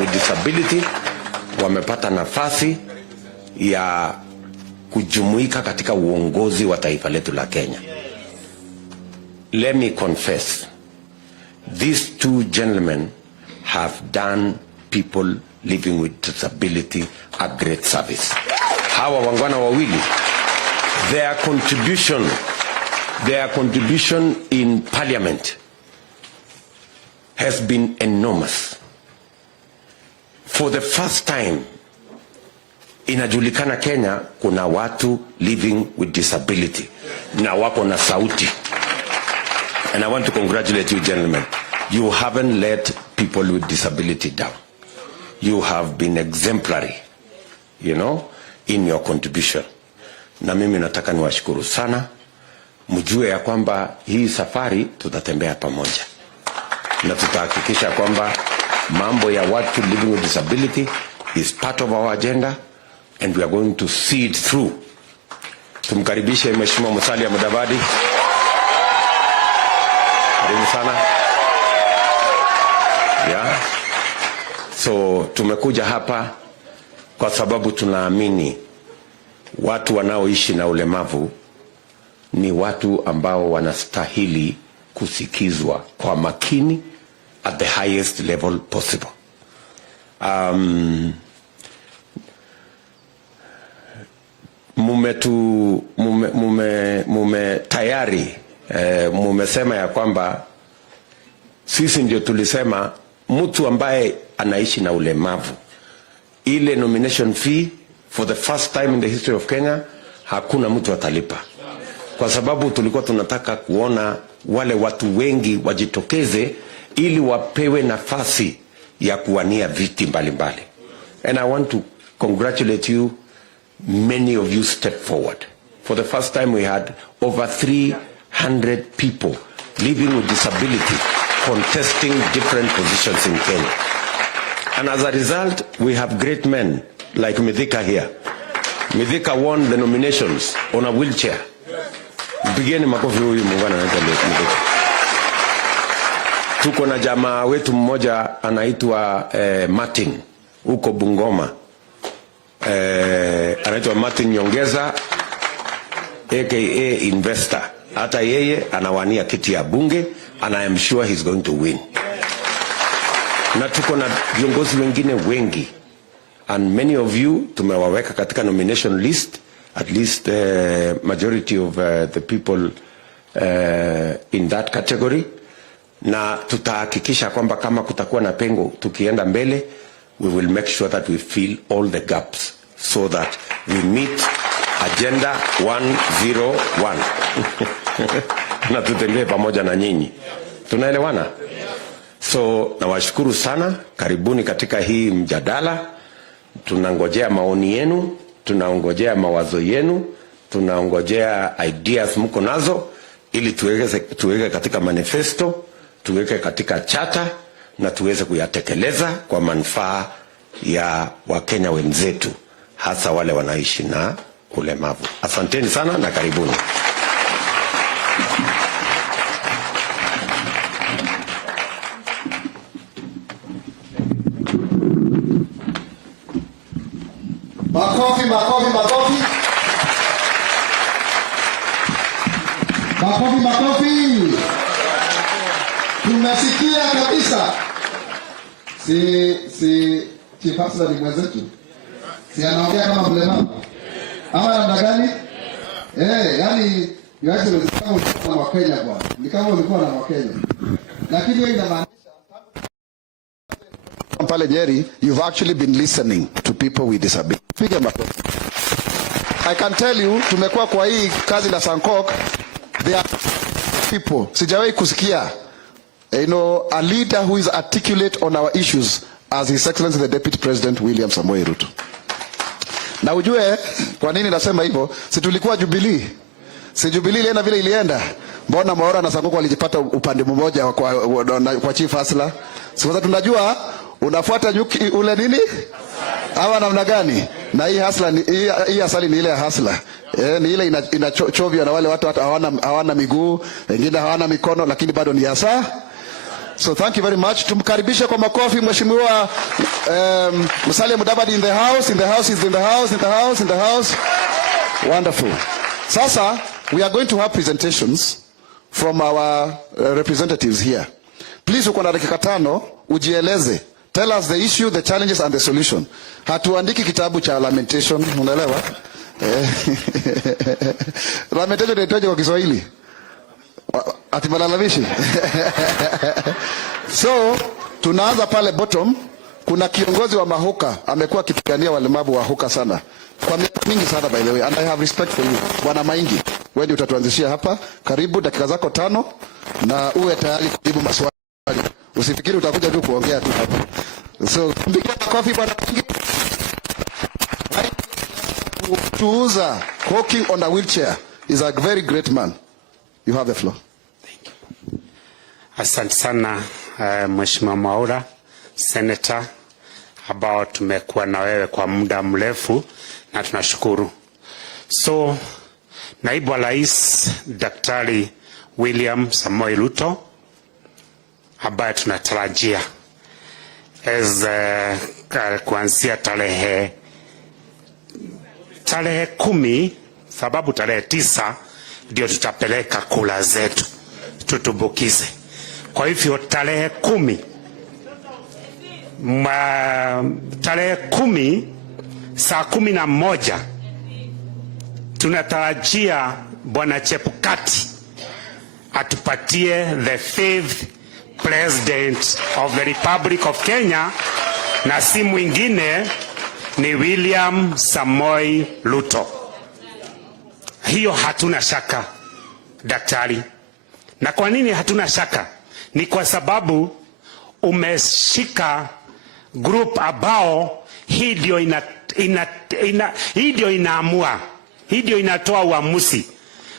with disability wamepata nafasi ya kujumuika katika uongozi wa taifa letu la Kenya. Let me confess, these two gentlemen have done people living with disability a great service. Hawa wangwana wawili, their contribution in parliament has been enormous. For the first time, inajulikana Kenya kuna watu living with disability na wako na sauti. And I want to congratulate you, gentlemen. You haven't let people with disability down. You have been exemplary, you know, in your contribution. Na mimi nataka niwashukuru sana. Mjue ya kwamba hii safari tutatembea pamoja. Na tutahakikisha kwamba mambo ya watu living with disability is part of our agenda, and we are going to see it through. Tumkaribishe Mheshimiwa Musalia Mudavadi. Karibu sana. Yeah. So tumekuja hapa kwa sababu tunaamini watu wanaoishi na ulemavu ni watu ambao wanastahili kusikizwa kwa makini at the highest level possible. Tayari mumesema ya kwamba sisi ndio tulisema mtu ambaye anaishi na ulemavu, ile nomination fee for the first time in the history of Kenya hakuna mtu atalipa, kwa sababu tulikuwa tunataka kuona wale watu wengi wajitokeze ili wapewe nafasi ya kuwania viti mbalimbali. And I want to congratulate you. Many of you stepped forward. For the first time we had over 300 people living with disability contesting different positions in Kenya. And as a result, we have great men like Mithika here. Mithika won the nominations on a wheelchair. Mpigeni makofi huyu muungano anaitwa Mithika. Tuko na jamaa wetu mmoja anaitwa Martin huko Bungoma. Anaitwa Martin Nyongeza aka investor. Hata yeye anawania kiti ya bunge, and I am sure he's going to win. Na tuko na viongozi wengine wengi, and many of you tumewaweka katika nomination list, at least majority of the people in that category. Na tutahakikisha kwamba kama kutakuwa na pengo tukienda mbele, we will make sure that we fill all the gaps so that we meet agenda 101. Na tutembee pamoja na nyinyi. Tunaelewana? So nawashukuru sana, karibuni katika hii mjadala. Tunangojea maoni yenu, tunaongojea mawazo yenu, tunaongojea ideas mko nazo ili tuweke katika manifesto, tuweke katika charter na tuweze kuyatekeleza kwa manufaa ya Wakenya wenzetu, hasa wale wanaishi na ulemavu. Asanteni sana na karibuni. Makofi, makofi, makofi. Makofi, makofi. Tunasikia kabisa. Si Chief Afisa ni mwenzetu. Si anaongea kama mlemavu. Ama namna gani? Yani you actually kama ulikuwa na Wakenya bwana. Ni kama ulikuwa na Wakenya. Lakini hiyo inamaanisha pale Jerry, you've actually been listening to people with disability. I can tell you, tumekuwa kwa hii kazi la Sankok, there are people, sijawahi kusikia, a leader who is articulate on our issues as His Excellency the Deputy President William Samoei Ruto. Na ujue, kwa nini nasema hivyo, si tulikuwa Jubilee. Si Jubilee ilienda vile ilienda. Mbona Maora na Sankok walijipata upande mmoja kwa Chief Hasla? Sasa tunajua unafuata nyuki ule nini? Hawa namna gani? Na hii hasla hii asali ni ile ya hasla. Ni ile inachovya na wale watu hawana miguu, wengine hawana mikono, lakini bado ni hasa. So thank you very much. Tumkaribishe kwa makofi Mheshimiwa Musalia Mudavadi in the house, in the house, is in the house, in the house, in the house. Wonderful. Sasa, we are going to have presentations from our representatives here. Please uko na dakika 5 ujieleze. Tell us the issue, the challenges and the solution. Hatuandiki kitabu cha lamentation, unaelewa? Lamentation inaitwaje kwa Kiswahili? Ati malalamishi. So, tunaanza pale bottom. Kuna kiongozi wa mahuka amekuwa akipigania walemavu wa huka sana kwa miaka mingi sana, by the way, and I have respect for you. Bwana Maingi, wewe ndio utatuanzishia hapa. Karibu, dakika zako 5 na uwe tayari kujibu maswali. Usifikiri utakuja tu kuongea tu hapa. So, mpigie makofi bwana Maingi. Tuuza walking on a wheelchair is a very great man. You have the floor. Thank you. Asante sana Mheshimiwa Mwaura, Senator, ambao tumekuwa na wewe kwa muda mrefu na tunashukuru. So, Naibu wa Rais Daktari William Samoei Ruto, ambaye tunatarajia kuanzia tarehe 10, sababu tarehe 9 ndio tutapeleka kula zetu tutumbukize. Kwa hivyo tarehe 10 saa 11 tunatarajia Bwana Chebukati atupatie the 5th President of the Republic of Kenya, na si mwingine ni William Samoei Ruto. Hiyo hatuna shaka, daktari. Na kwa nini hatuna shaka? Ni kwa sababu umeshika group ambao hii ndio inaamua, hii ndio inatoa uamuzi.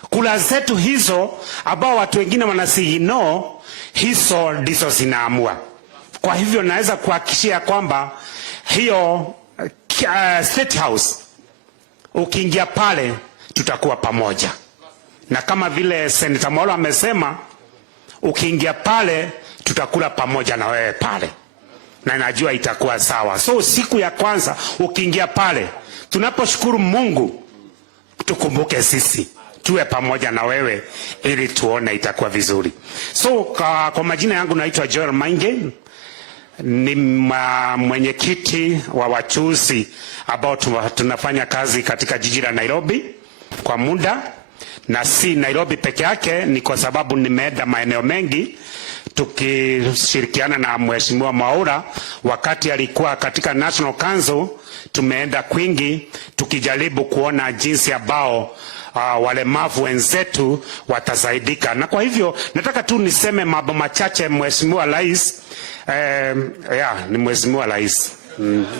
Kula zetu hizo ambao watu wengine wanasihino, hizo ndizo zinaamua. Kwa hivyo naweza kuhakikishia kwamba hiyo State House ukiingia pale tutakuwa pamoja. Na kama vile Senator Mwaura amesema, ukiingia pale tutakula pamoja na wewe pale. Na najua itakuwa sawa. So siku ya kwanza ukiingia pale, tunaposhukuru Mungu, tukumbuke sisi, tuwe pamoja na wewe ili tuone itakuwa vizuri. So kwa majina yangu naitwa Joel Mainge, ni mwenyekiti wa wachuuzi ambao tunafanya kazi katika jiji la Nairobi kwa muda, na si Nairobi peke yake, ni kwa sababu nimeenda maeneo mengi tukishirikiana na Mheshimiwa Mwaura wakati alikuwa katika National Council. Tumeenda kwingi tukijaribu kuona jinsi ambao walemavu wenzetu watasaidika. Na kwa hivyo nataka tu niseme mambo machache. Mheshimiwa Rais, ni Mheshimiwa Rais,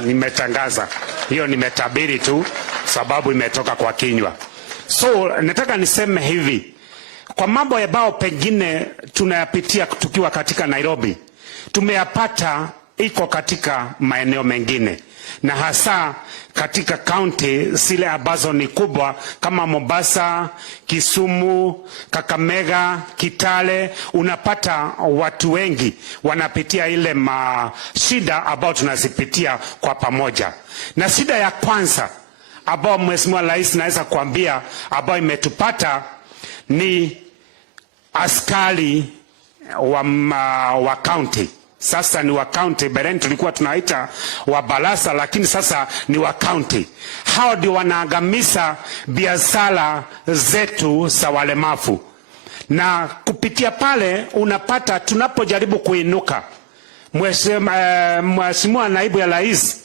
nimetangaza hiyo, nimetabiri tu sababu imetoka kwa kinywa. So nataka niseme hivi, kwa mambo ambao pengine tunayapitia tukiwa katika Nairobi, tumeyapata iko katika maeneo mengine, na hasa katika county zile ambazo ni kubwa kama Mombasa, Kisumu, Kakamega, Kitale. Unapata watu wengi wanapitia ile shida ambao tunazipitia kwa pamoja. Na shida ya kwanza ambao Mheshimiwa Rais naweza kuambia ambao imetupata ni askari wa county. Sasa ni wa county, bereni tulikuwa tunaita wa balasa, lakini sasa ni wa county. Hao ndio wanaangamiza biashara zetu za walemavu. Na kupitia pale unapata tunapojaribu kuinuka, Mheshimiwa Naibu ya Rais,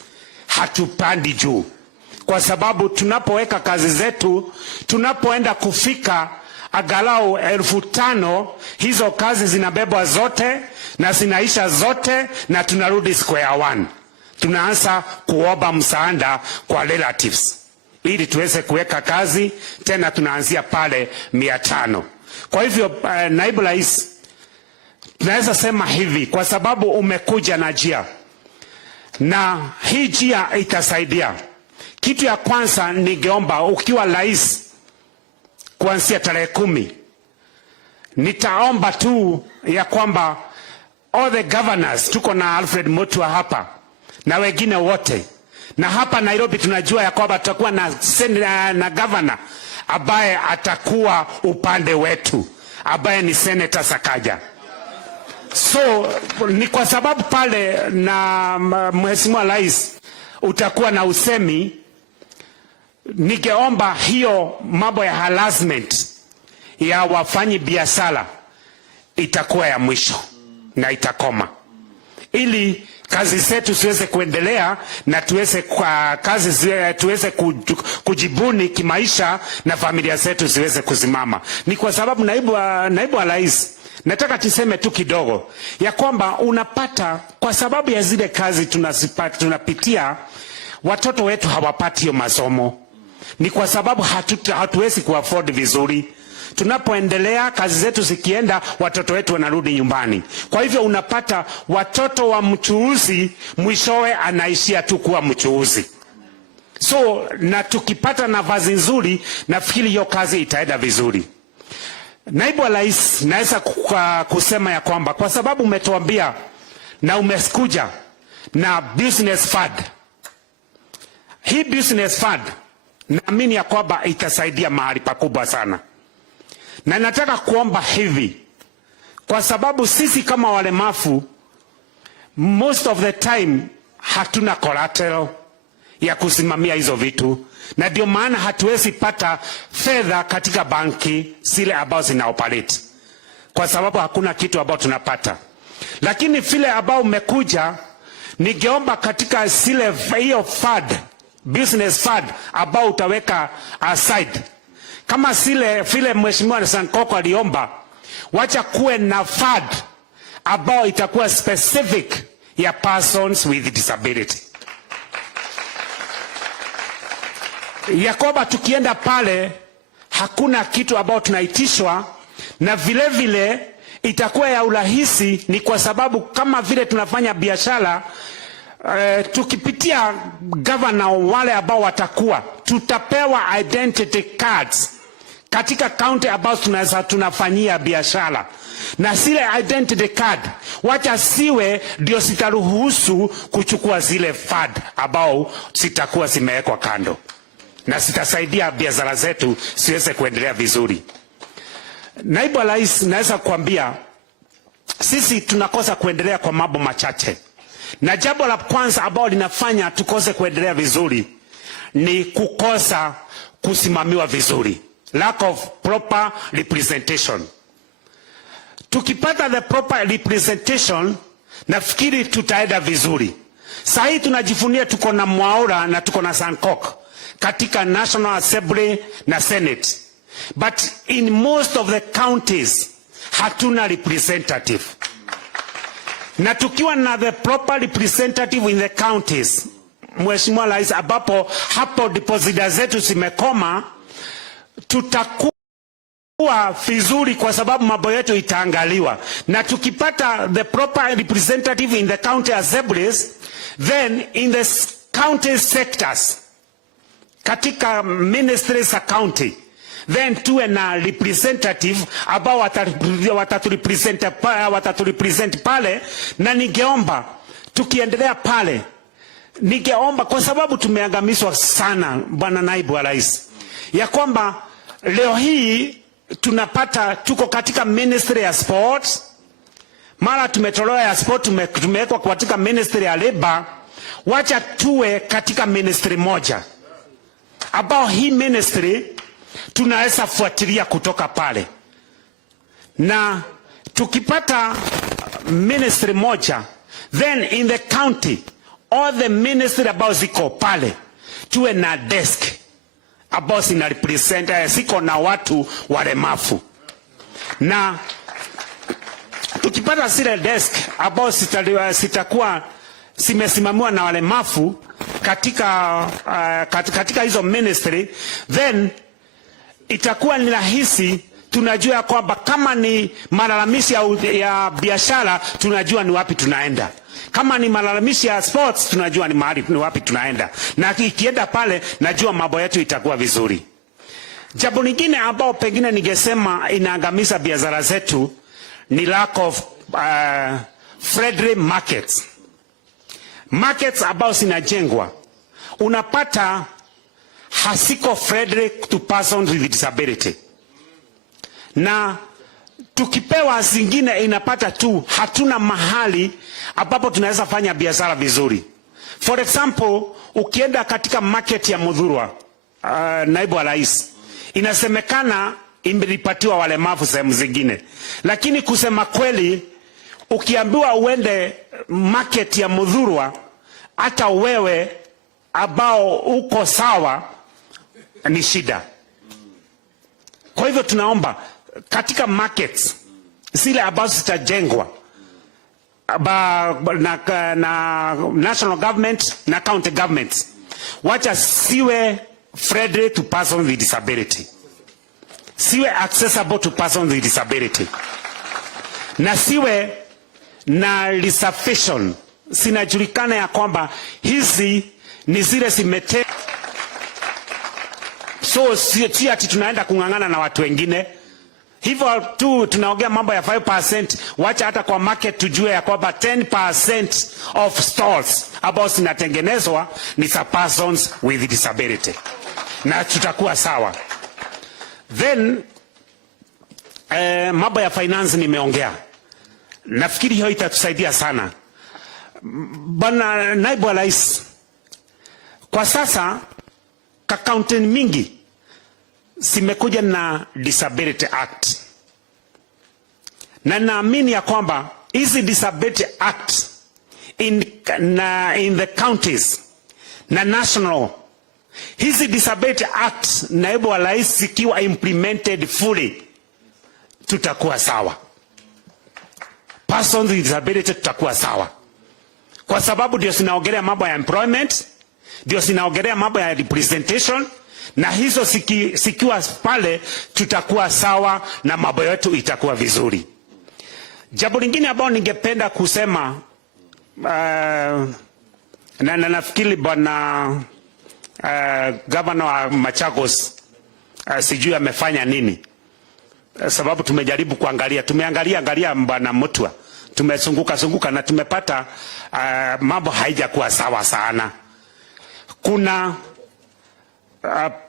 hatupandi juu. Kwa sababu tunapoweka kazi zetu, tunapoenda kufika agalau 5,000, hizo kazi zinabebwa zote na zinaisha zote, na tunarudi square one. Tunaanza kuomba msaada kwa relatives ili tuweze kuweka kazi tena, tunaanzia pale 500. Kwa hivyo Naibu Rais, tunaweza sema hivi, kwa sababu umekuja na njia, na hii njia itasaidia. Kitu ya kwanza ningeomba, ukiwa rais kuanzia tarehe 10, nitaomba tu ya kwamba all the governors, tuko na Alfred Mutua hapa na wengine wote, na hapa Nairobi tunajua ya kwamba tutakuwa na governor ambaye atakuwa upande wetu, ambaye ni Senator Sakaja. So ni kwa sababu pale na Mheshimiwa Rais utakuwa na usemi, ningeomba hiyo mambo ya harassment ya wafanyi biashara itakuwa ya mwisho na itakoma, ili kazi zetu siweze kuendelea na tuweze tuweze kujibuni kimaisha na familia zetu ziweze kusimama. Ni kwa sababu naibu wa rais, nataka tuseme tu kidogo ya kwamba unapata kwa sababu ya zile kazi tunapitia, watoto wetu hawapati hiyo masomo. Ni kwa sababu hatuwezi kuafford vizuri. Tunapoendelea kazi zetu zikienda, watoto wetu wanarudi nyumbani. Kwa hivyo unapata watoto wa mchuuzi mwishowe anaishia tu kuwa mchuuzi. So na tukipata nafasi nzuri, nafikiri hiyo kazi itaenda vizuri. Naibu wa Rais, naweza kusema ya kwamba kwa sababu umetuambia na umesikuja na business fund. Hii business fund naamini ya kwamba itasaidia mahali pakubwa sana. Na nataka kuomba hivi, kwa sababu sisi kama walemavu most of the time hatuna collateral ya kusimamia hizo vitu, na ndio maana hatuwezi pata fedha katika banki zile ambazo zina operate, kwa sababu hakuna kitu ambao tunapata. Lakini vile ambao umekuja, ningeomba katika zile hiyo fund, business fund ambao utaweka aside, kama vile Mheshimiwa Sankoko aliomba, wacha kuwe na fund ambao itakuwa specific ya persons with disability, ya kwamba tukienda pale hakuna kitu ambao tunaitishwa, na vile vile itakuwa ya urahisi. Ni kwa sababu kama vile tunafanya biashara, tukipitia governor wale ambao watakuwa, tutapewa identity cards katika county ambazo tunafanyia biashara, na zile identity card wacha siwe ndio sitaruhusu kuchukua zile fund ambao zitakuwa zimewekwa kando, na sitasaidia biashara zetu siweze kuendelea vizuri. Naibu wa Rais, naweza kuambia sisi tunakosa kuendelea kwa mambo machache, na jambo la kwanza ambalo linafanya tukose kuendelea vizuri ni kukosa kusimamiwa vizuri, lack of proper representation. Tukipata the proper representation, nafikiri tutaenda vizuri. Sahii tunajifunia tuko na Mwaura na tuko na Sankok katika National Assembly na Senate, but in most of the counties hatuna representative. Na tukiwa na the proper representative in the counties, Mheshimiwa Rais, ambapo hapo deposit zetu zimekoma, tutakuwa vizuri kwa sababu mambo yetu itaangaliwa. Na tukipata the proper representative in the county assemblies, then in the county sectors, katika ministries za county, then tuwe na representative ambao wataturepresent pale. Na ningeomba tukiendelea pale, ningeomba kwa sababu tumeangamizwa sana, Bwana Naibu wa Rais, ya kwamba leo hii tunapata tuko katika ministry ya sports, mara tumetolewa ya sport, tumewekwa katika ministry ya labor. Wacha tuwe katika ministry moja ambao hii ministry tunaweza fuatilia kutoka pale, na tukipata ministry moja, then in the county all the ministry ambao ziko pale tuwe na desk ambao zina represent ziko na watu walemavu, na tukipata zile desk ambao sitakuwa zimesimamiwa na walemavu katika hizo ministry, then itakuwa ni rahisi. Tunajua kwamba kama ni malalamishi ya biashara, tunajua ni wapi tunaenda. Kama ni malalamishi ya sports, tunajua ni wapi tunaenda, na ikienda pale najua mambo yetu itakuwa vizuri. Jambo lingine ambao pengine ningesema inaangamiza biashara zetu ni lack of friendly markets. Markets ambao zinajengwa unapata hasiko friendly to persons with disability, na tukipewa zingine inapata tu hatuna mahali ambapo tunaweza fanya biashara vizuri. For example, ukienda katika market ya Muthurwa, naibu wa rais, inasemekana imeripatiwa walemavu sehemu zingine, lakini kusema kweli ukiambiwa uende market ya Muthurwa, hata wewe ambao uko sawa ni shida. Kwa hivyo tunaomba katika markets zile ambazo zitajengwa na national government na county governments, wacha siwe friendly to persons with disability, siwe accessible to persons with disability, na siwe na reservation. Sinajulikana ya kwamba hizi ni zile zimete, so si ati tunaenda kung'ang'ana na watu wengine. Hivyo tu tunaongea mambo ya 5%, wacha hata kwa market tujue ya kwamba 10% of stalls ambao zinatengenezwa ni za persons with disability, na tutakuwa sawa. Then mambo ya finance nimeongea, nafikiri hiyo itatusaidia sana. Bwana naibu wa rais, kwa sasa kaunti mingi zimekuja na Disability Act, na naamini ya kwamba hizi Disability Act in the counties na national, hizi Disability Act naibu wa rais zikiwa implemented fully, tutakuwa sawa. Persons with disability tutakuwa sawa, kwa sababu ndio zinaongelea mambo ya employment, ndio zinaongelea mambo ya representation, na hizo sikiwa pale tutakuwa sawa na mambo yetu itakuwa vizuri. Jambo lingine ambalo ningependa kusema, na nafikiri bwana governor wa Machakos sijui amefanya nini, sababu tumejaribu kuangalia, tumeangalia bwana Mutua, tumezunguka na tumepata mambo haijakuwa sawa sana. Kuna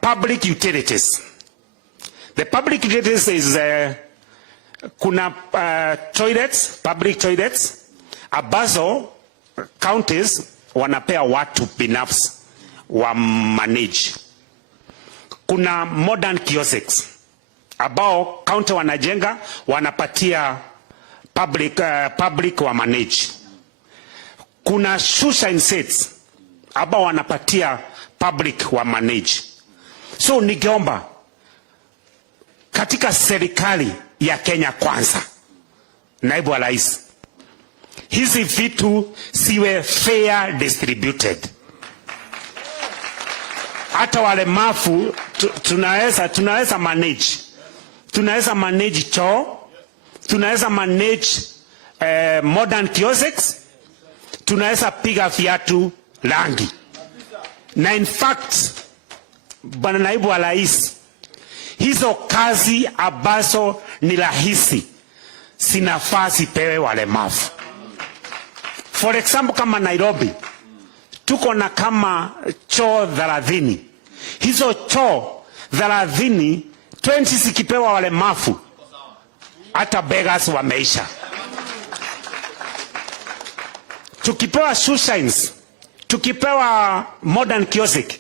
public utilities. The public utilities is kuna toilets, public toilets ambazo counties wanapea watu binafsi wa manage. Kuna modern kiosks ambao county wanajenga wanapatia public wa manage. Kuna shoeshine sets ambao wanapatia public wa manage. So ningeomba katika serikali ya Kenya Kwanza, naibu wa rais, hizi vitu siwe fair distributed. Hata walemavu tunaweza manage. Tunaweza manage choo, tunaweza manage modern kiosks, tunaweza piga viatu rangi. Na in fact, bwana naibu wa rais, hizo kazi ambazo ni rahisi sinafaa zipewe walemavu. For example, kama Nairobi tuko na kama choo 30. Hizo choo 30, 20 zikipewa walemavu, hata beggars wameisha. Tukipewa shoeshines, tukipewa modern kiosk,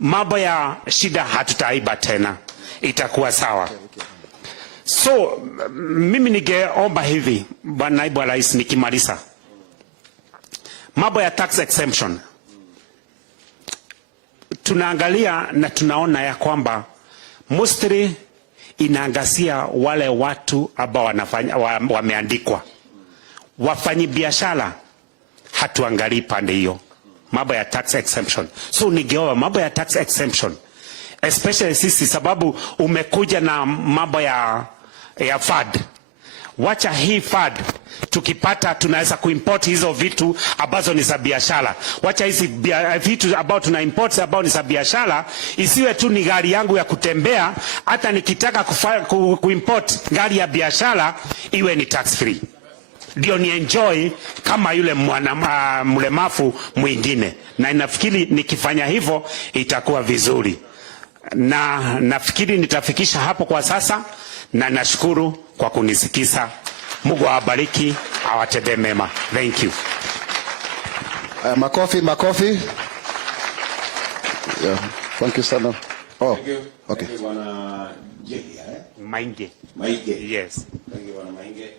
mambo ya shida hatutaiba tena, itakuwa sawa. So mimi ningeomba hivi bwana naibu wa rais, nikimaliza mambo ya tax exemption, tunaangalia na tunaona ya kwamba mostly inaangazia wale watu ambao wameandikwa. Wafanyi biashara hatuangalii pande hiyo, mambo ya tax exemption. So ningeomba mambo ya tax exemption, especially sisi sababu umekuja na mambo ya FAD. Wacha hii FAD tukipata tunaweza kuimport hizo vitu ambazo ni za biashara. Wacha hizi vitu ambao tuna import ambao ni za biashara isiwe tu ni gari yangu ya kutembea, hata nikitaka kuimport gari ya biashara iwe ni tax free. ndio ni enjoy kama yule mlemavu mwingine, na nafikiri nikifanya hivyo itakuwa vizuri, na nafikiri nitafikisha hapo kwa sasa, na nashukuru kwa kunisikiza. Mungu awabariki, awatendee mema. Thank you. Makofi. Yeah. Thank you sana. Oh, thank you. Okay. Thank you, Bwana Mainge. Yes. Thank you, Bwana Mainge.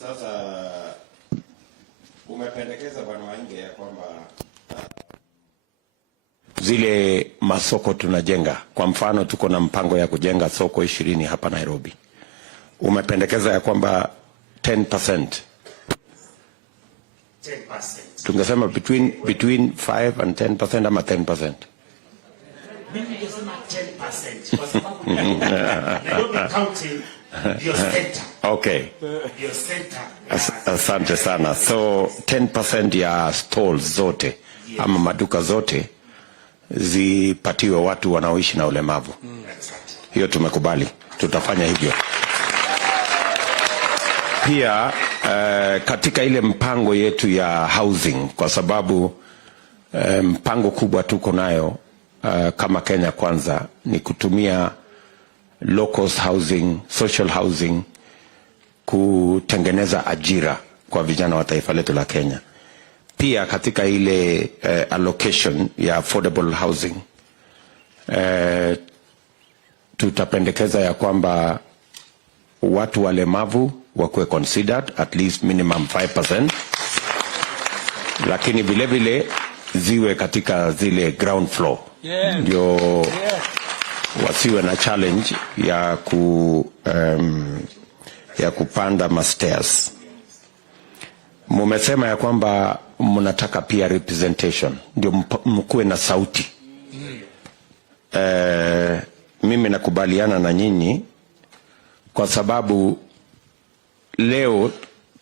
Sasa umependekeza Bwana Mainge ya kwamba zile masoko tunajenga, kwa mfano tuko na mpango ya kujenga soko 20 hapa Nairobi. Umependekeza ya kwamba 10%. Tungesema between 5 and 10% ama 10%. Mimi ningesema 10% kwa sababu Nairobi County ndio center. Okay. Ndio center. Asante sana. So 10% ya stalls zote ama maduka zote zipatiwe watu wanaoishi na ulemavu. Hiyo tumekubali. Tutafanya hivyo. Pia katika ile mpango yetu ya housing, kwa sababu mpango kubwa tuko nayo kama Kenya Kwanza ni kutumia local housing, social housing kutengeneza ajira kwa vijana wa taifa letu la Kenya. Pia katika ile allocation ya affordable housing tutapendekeza ya kwamba watu walemavu wakuwe considered at least minimum 5%, lakini vile vile ziwe katika zile ground floor, ndio wasiwe na challenge ya kupanda mastairs. Mumesema ya kwamba mnataka pia representation, ndio mkuwe na sauti. Mimi nakubaliana na nyinyi kwa sababu leo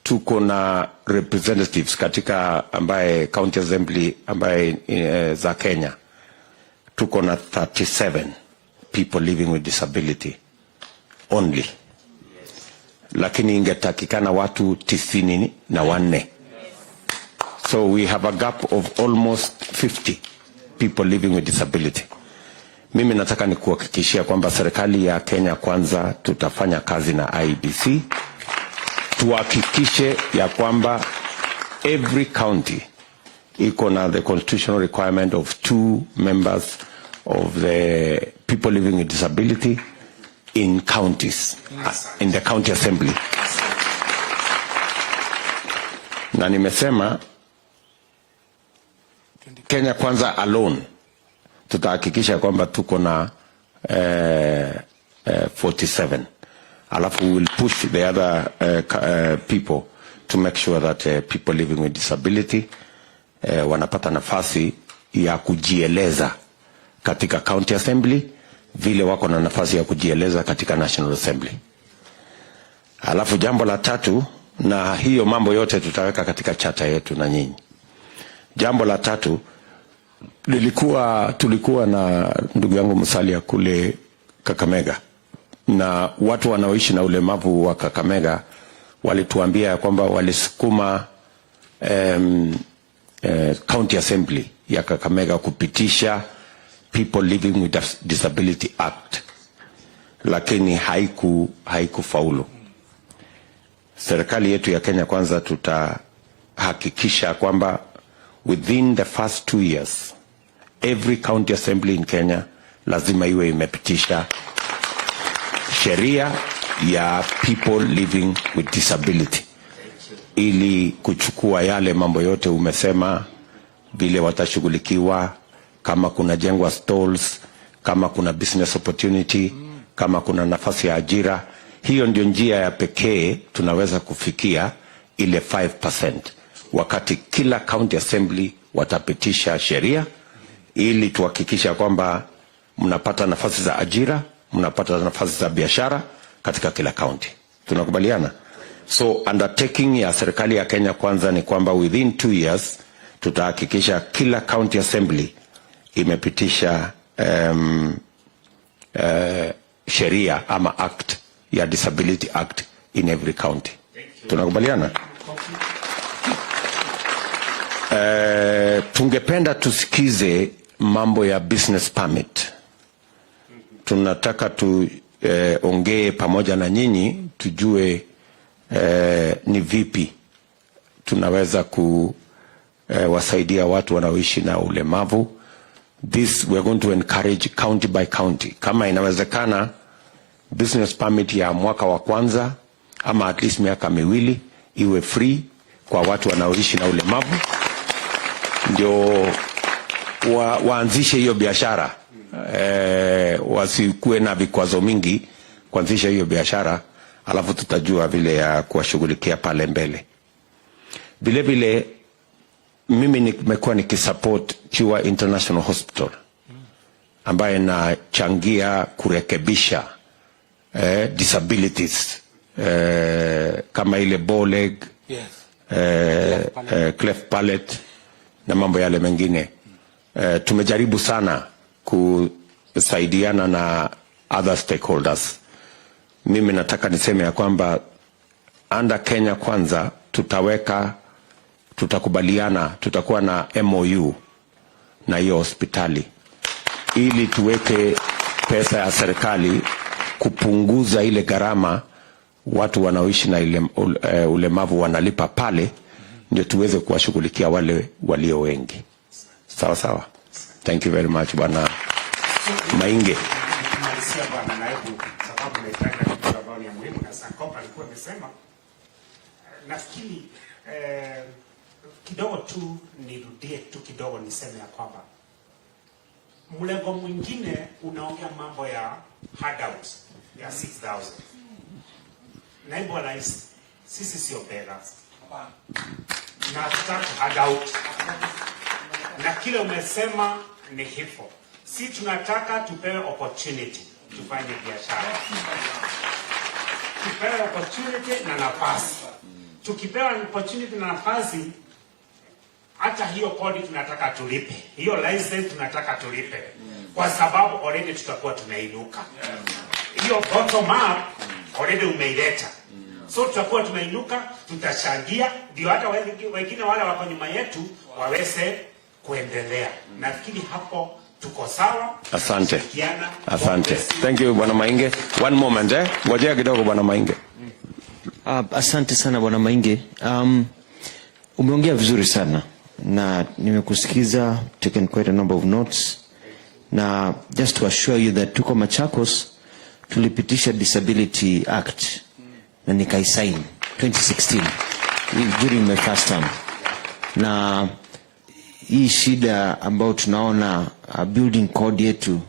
tuko na representatives katika ambaye county assembly ambaye za Kenya tuko na 37 people living with disability only, lakini ingetakikana watu 94. So we have a gap of almost 50 people living with disability. Mimi nataka nikuhakikishia kwamba serikali ya Kenya Kwanza tutafanya kazi na IEBC tuhakikishe ya kwamba every county iko na the constitutional requirement of 2 members of the people living with disability in counties, in the county assembly. Na nimesema Kenya Kwanza alone tutahakikisha kwamba tuko na 47. Alafu we will push the other people to make sure that people living with disability wanapata nafasi ya kujieleza katika county assembly vile wako na nafasi ya kujieleza katika national assembly. Alafu jambo la tatu, na hiyo mambo yote tutaweka katika chata yetu na nyinyi. Jambo la tatu, tulikuwa na ndugu yangu Musalia kule Kakamega, na watu wanaoishi na ulemavu wa Kakamega walituambia kwamba walisukuma county assembly ya Kakamega kupitisha People Living with Disability Act, lakini haikufaulu. Serikali yetu ya Kenya Kwanza tutahakikisha kwamba within the first 2 years every county assembly in Kenya lazima iwe imepitisha sheria ya people living with disability, ili kuchukua yale mambo yote umesema, vile watashughulikiwa, kama kuna jengwa stalls, kama kuna business opportunity, kama kuna nafasi ya ajira. Hiyo ndio njia ya pekee tunaweza kufikia ile 5%, wakati kila county assembly watapitisha sheria, ili tuhakikisha kwamba mnapata nafasi za ajira, mnapata nafasi za biashara katika kila county. Tunakubaliana? So undertaking ya serikali ya Kenya Kwanza ni kwamba within 2 years tutahakikisha kila county assembly imepitisha sheria ama act ya Disability Act in every county. Tunakubaliana? Tungependa tusikize mambo ya business permit. Tunataka tuongee pamoja na nyinyi tujue ni vipi tunaweza kuwasaidia watu wanaoishi na ulemavu. This we are going to encourage county by county. Kama inawezekana business permit ya mwaka wa kwanza ama at least miaka miwili iwe free kwa watu wanaoishi na ulemavu, ndio waanzishe hiyo biashara. Wasikuwe na vikwazo mingi kuanzisha hiyo biashara, alafu tutajua vile ya kuwashughulikia pale mbele. Vile vile mimi nimekuwa nikisupport Pure International Hospital ambaye nachangia kurekebisha disabilities kama ile bow leg, cleft palate na mambo yale mengine. Tumejaribu sana kusaidiana na other stakeholders. Mimi nataka niseme ya kwamba under Kenya Kwanza tutakubaliana, tutakuwa na MOU na hiyo hospitali ili tuweke pesa ya serikali kupunguza ile gharama watu wanaoishi na ulemavu wanalipa pale, ndio tuweze kuwashughulikia wale walio wengi. Sawa sawa. Thank you very much Bwana Mainge. Nafikiri kidogo tu nirudie tu kidogo niseme ya kwamba mlengo mwingine unaongea mambo ya handout ya 6,000. Naibu wa Rais, sisi sio beggars. Na tutaka handout. Na kile umesema ni hivyo. Si tunataka tupewe opportunity tufanye biashara. Tupewe opportunity na nafasi. Tukipewa opportunity na nafasi, hata hiyo kodi tunataka tulipe. Hiyo license tunataka tulipe. Kwa sababu already tutakuwa tumeinuka. Hiyo bottom up already umeileta. So tutakuwa tumeinuka, tutashangia, ndio hata wengine wale wako nyuma yetu waweze kuendelea. Nafikiri hapo tuko sawa. Asante. Asante. Thank you Bwana Mainge. One moment ngojea kidogo Bwana Mainge. Asante sana Bwana Mainge. Umeongea vizuri sana na nimekusikiza, taken quite a number of notes. Na just to assure you that tuko Machakos tulipitisha Disability Act na nikaisign 2016 during my first term. Na hii shida ambao tunaona building code yetu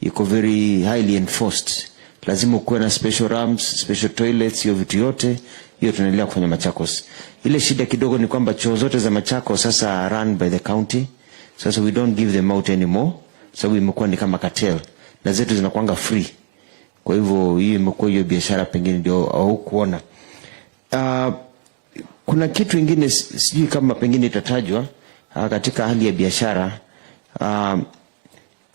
iko very highly enforced. Lazima kuwe na special ramps, special toilets, hiyo vitu yote, hiyo tunaendelea kufanya Machakos. Ile shida kidogo ni kwamba choo zote za Machakos sasa run by the county. Sasa we don't give them out anymore. Sababu imekuwa ni kama cartel. Na zetu zinakuanga free. Kwa hivyo hiyo imekuwa hiyo biashara pengine ndio au kuona. Kuna kitu kingine sijui kama pengine itatajwa katika hali ya biashara.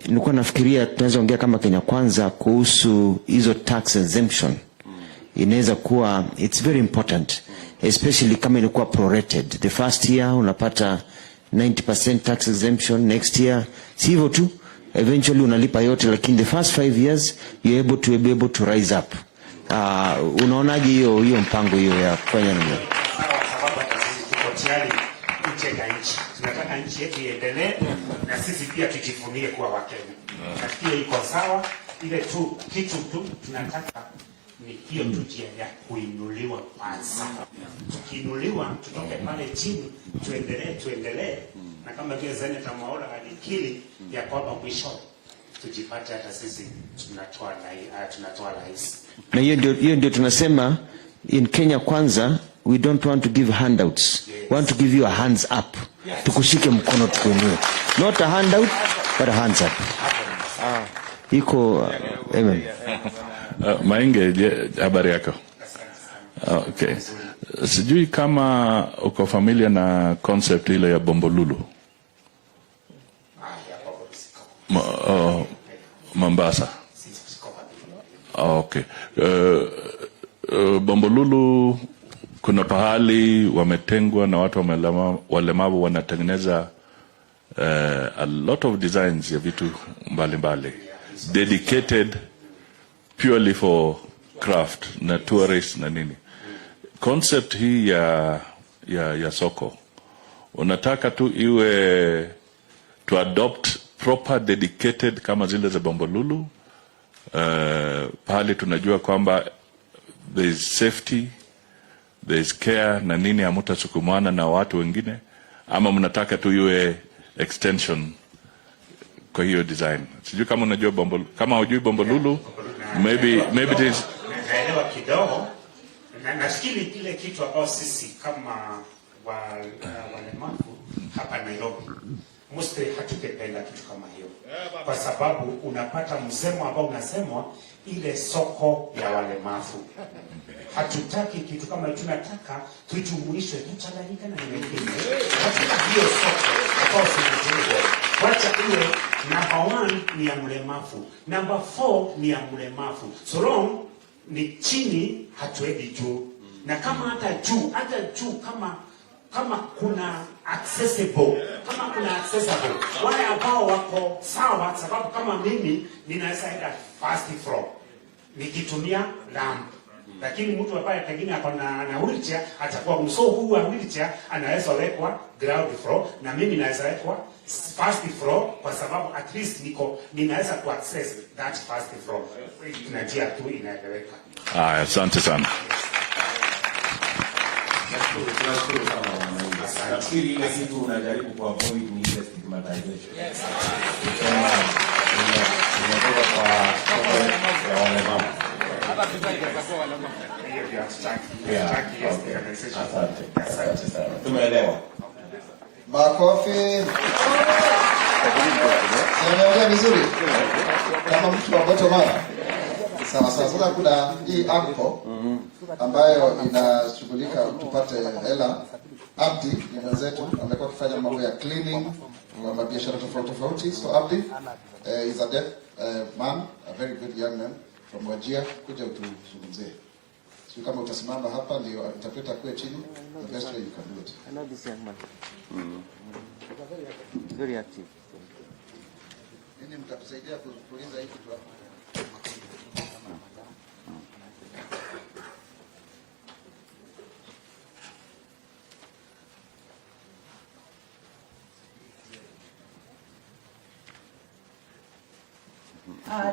Nilikuwa nafikiria tunaweza ongea kama Kenya Kwanza kuhusu hizo tax exemption. Inaweza kuwa it's very important, especially kama ilikuwa prorated. The first year unapata 90% tax exemption, next year si hivyo tu, eventually unalipa yote, lakini the first 5 years you're able to rise up. Unaonaje hiyo mpango hiyo ya kufanya nini? Tunataka nchi yetu iendelee na sisi pia tujivunie kuwa Wakenya. Nafikiri iko sawa. Ile tu kitu tu tunataka ni hiyo tu ya kuinuliwa kwanza. Tukiinuliwa tutoke pale chini tuendelee na kama vile Senator Mwaura alikiri ya kwamba mwisho tujipate hata sisi tunatoa rais. Na hiyo ndio tunasema in Kenya Kwanza we don't want to give handouts. We want to give you a hands up. Tukushike mkono tukuinue. Not a handout, but a hands up. Iko amen. Mainge, habari yako? Okay. Sijui kama uko familia na concept ile ya Bombolulu. Mombasa. Okay. Bombolulu kuna pahali wametengwa na watu walemavu wanatengeneza a lot of designs ya vitu mbalimbali dedicated purely for craft na tourists na nini. Concept hii ya soko unataka tu iwe to adopt proper dedicated kama zile za Bombolulu, pahali tunajua kwamba there is safety, there is care na nini, hamutasukumana na watu wengine, ama mnataka tu iwe extension kwa hiyo design? Sijui kama unajua kama hujui Bombolulu, maybe it is naelewa kidogo, na nafikiri kile kitu ambao sisi kama walemavu hapa Nairobi mostly hatukipenda kitu kama hiyo, kwa sababu unapata msemo ambao unasemwa ile soko ya walemavu. Hatutaki kitu kama hiyo, tunataka tujumuishwe, tuchanganyike na wengine. Hatuna hiyo soko ambao tunataka. Wacha iwe number 1 ni ya mlemavu, number 4 ni ya mlemavu. So long ni chini hatuendi juu. Na kama hata juu kama kuna accessible, wale ambao wako sawa, sababu kama mimi ninaweza enda first floor nikitumia lamp, lakini mtu ambaye pengine ako na wheelchair atakuwa mso huu wa wheelchair anaweza wekwa ground floor, na mimi naweza wekwa first floor, kwa sababu at least ninaweza ku access that first floor. Tunajia tu inaeleweka. Asante sana. Tunashukuru sana. Nafikiri ile kitu unajaribu kuavoid ni ile stigmatization. Yes. Unatoka kwa walemavu. Hata kwa walemavu. Asante sana. Tumeelewa. Makofi. Tumeelewa vizuri. Kama mtu wa bottom up. Sawa. Sasa kuna hii AMCO ambayo inashughulika tupate hela. Abdi ni mwenzetu, amekuwa akifanya mambo ya cleaning kwa biashara tofauti. So Abdi is a deaf man, a very good young man from Wajir. Kuja utuzungumzie. So kama utasimama hapa ndio interpreter kule chini, the best way you can do it. I know this young man. Very active. Nini mtatusaidia kuuliza hii kitu hapa?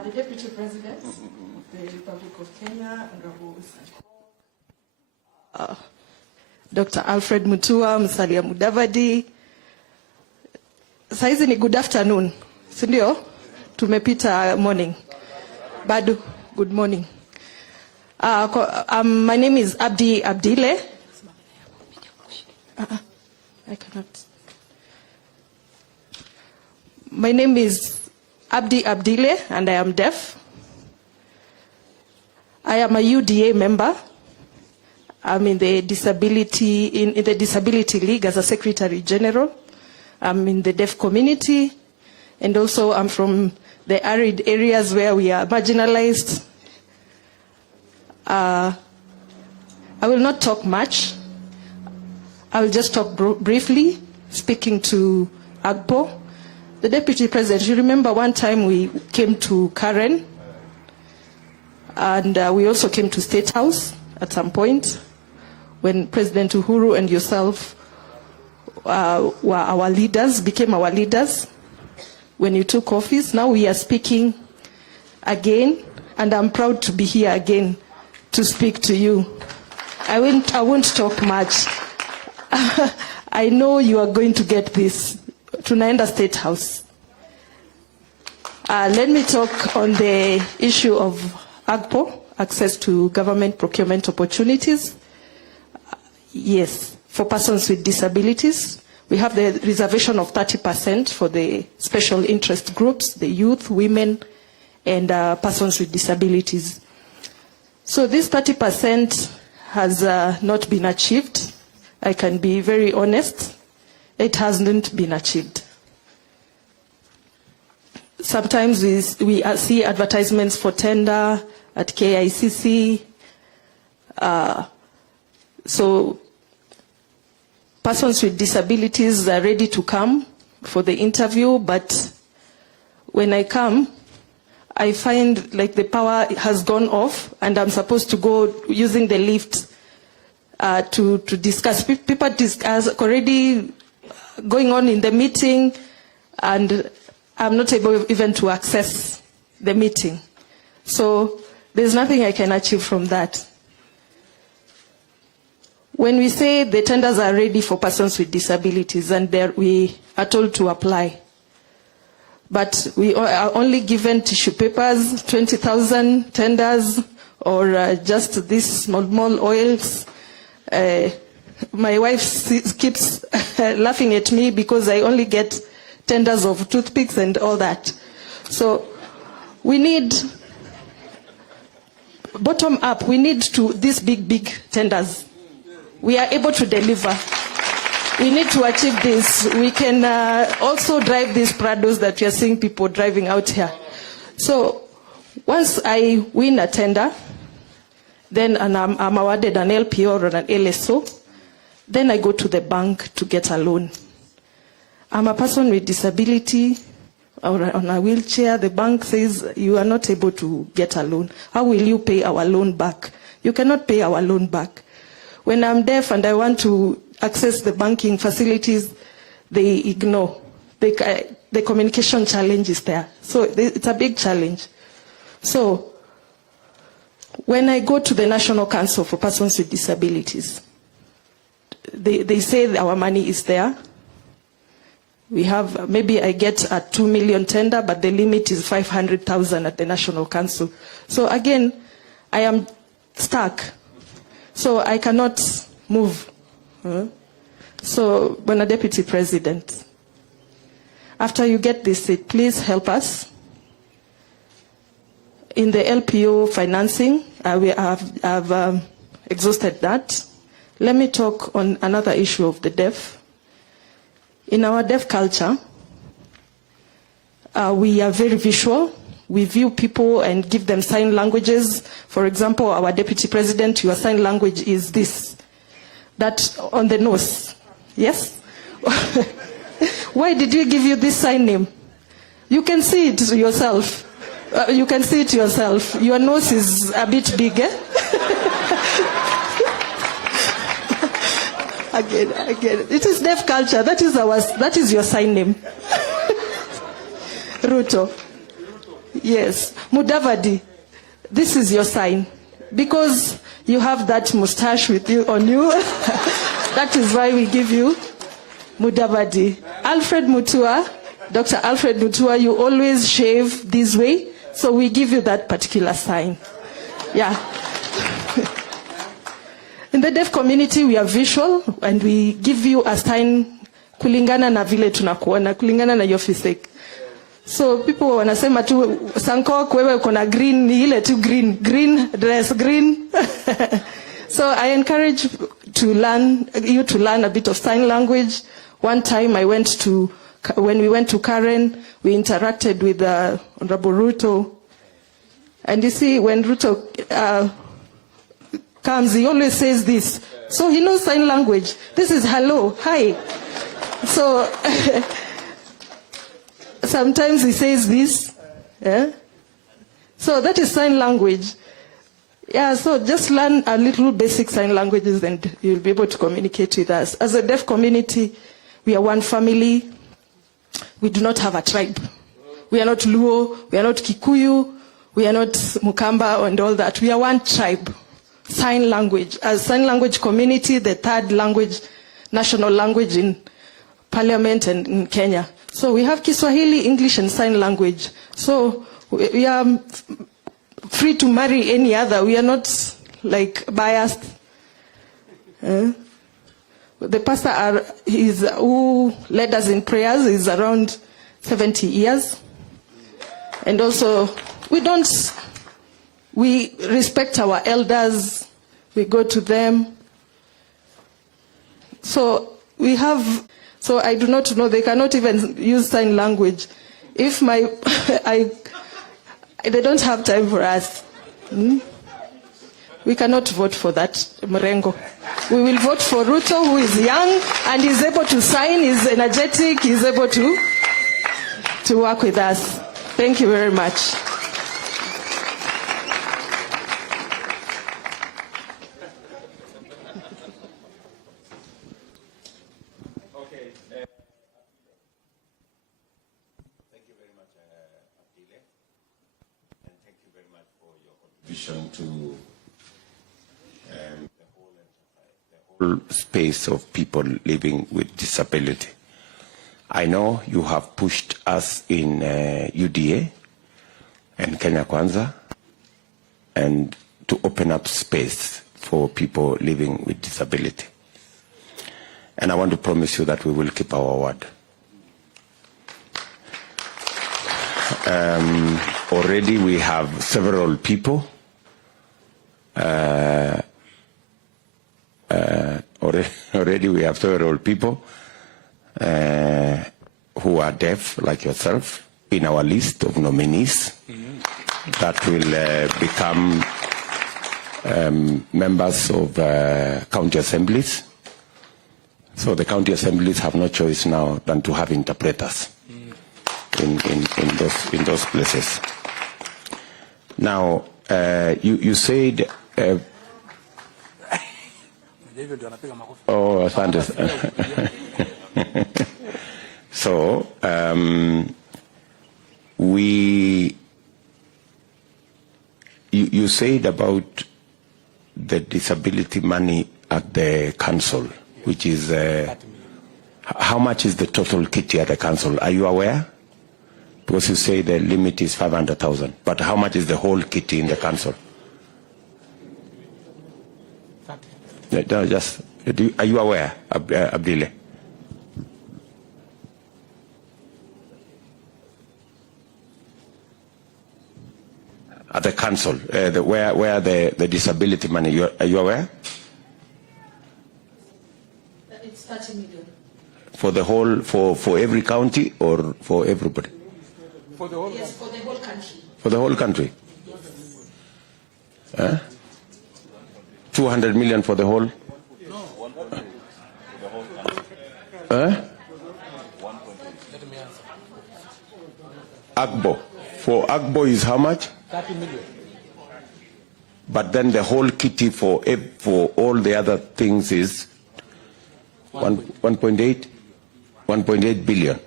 The Deputy President of the Republic of Kenya, Honorable Dr. Alfred Mutua, Musalia Mudavadi. Saizi ni good afternoon, si ndio? Tumepita morning. Bado, good morning. My name is Abdi Abdile. I cannot. My name is Abdi Abdile, and I am deaf. I am a UDA member. I'm in the Disability League as a Secretary General. I'm in the deaf community, and also I'm from the arid areas where we are marginalized. I will not talk much. I will just talk briefly, speaking to Agbo. The Deputy President, you remember one time we came to Karen, and we also came to State House at some point when President Uhuru and yourself were our leaders, became our leaders when you took office. Now we are speaking again, and I'm proud to be here again to speak to you. I won't talk much. I know you are going to get this. Tunaenda State House. Let me talk on the issue of AGPO, access to government procurement opportunities. Yes, for persons with disabilities. We have the reservation of 30% for the special interest groups, the youth, women, and persons with disabilities. So this 30% has not been achieved. I can be very honest. It hasn't been achieved. Sometimes we see advertisements for tender at KICC. So persons with disabilities are ready to come for the interview, but when I come, I find like the power has gone off and I'm supposed to go using the lift to discuss. People discuss already going on in the meeting, and I'm not able even to access the meeting. So there's nothing I can achieve from that. When we say the tenders are ready for persons with disabilities, and we are told to apply, but we are only given tissue papers, 20,000 tenders, or just these small oils. My wife keeps laughing at me because I only get tenders of toothpicks and all that. So we need, bottom up, we need these big tenders. We are able to deliver. We need to achieve this. We can also drive these Prados that we are seeing people driving out here. So once I win a tender, then I'm awarded an LPO or an LSO, then I go to the bank to get a loan. I'm a person with disability or on a wheelchair. The bank says you are not able to get a loan. How will you pay our loan back? You cannot pay our loan back. When I'm deaf and I want to access the banking facilities, they ignore. The communication challenge is there. So it's a big challenge. So when I go to the National Council for Persons with Disabilities, they say our money is there. We have, maybe I get a 2 million tender, but the limit is 500,000 at the National Council. So again, I am stuck. So I cannot move. So, when a Deputy President, after you get this seat, please help us. In the LPO financing, I've exhausted that. Let me talk on another issue of the deaf. In our deaf culture, we are very visual. We view people and give them sign languages. For example, our Deputy President, your sign language is this. That on the nose. Yes? Why did we give you this sign name? You can see it yourself. You can see it yourself. Your nose is a bit big, eh? Again. It is deaf culture. That is your sign name. Ruto. Yes. Mudavadi. This is your sign. Because you have that mustache with you on you. That is why we give you Mudavadi. Alfred Mutua, Dr. Alfred Mutua, you always shave this way, so we give you that particular sign. Yeah. In the deaf community, we are visual, and we give you a sign kulingana na vile tunakuona, kulingana na your physique. So people wanasema tu Sankok wewe uko na green, ni ile tu green dress, green. So I encourage you to learn a bit of sign language. One time when we went to Karen, we interacted with Honorable Ruto. And you see, when Ruto comes, he always says this. So he knows sign language. This is hello, hi. So sometimes he says this. Yeah? So that is sign language. Yeah, so just learn a little basic sign languages and you'll be able to communicate with us. As a deaf community, we are one family. We do not have a tribe. We are not Luo, we are not Kikuyu, we are not Mukamba and all that. We are one tribe. Sign language. As sign language community, the third language, national language in Parliament and in Kenya. So we have Kiswahili, English, and sign language. So we are free to marry any other. We are not like biased. The pastor who led us in prayers is around 70 years. And also, we respect our elders. We go to them. So I do not know, they cannot even use sign language. If they don't have time for us. We cannot vote for that, Mrengo. We will vote for Ruto, who is young and is able to sign, is energetic, is able to work with us. Thank you very much. To the whole space of people living with disability. I know you have pushed us in UDA and Kenya Kwanza and to open up space for people living with disability. And I want to promise you that we will keep our word. Already we have several people already we have several people who are deaf, like yourself, in our list of nominees that will become members of county assemblies. So the county assemblies have no choice now than to have interpreters in those places. Now, you said. Oh, asante. So, you said about the disability money at the council, which is, how much is the total kitty at the council? Are you aware? Because you say the limit is 500,000, but how much is the whole kitty in the council? No, just, are you aware, Abdile? At the council, where the disability money, are you aware? It's 30 million. For the whole, for every county or for everybody? For the whole, yes, for the whole country. For the whole country? Yes. 200 million for the whole? No. Agbo. For Agbo is how much? 30 million. But then the whole kitty for all the other things is 1.8 billion.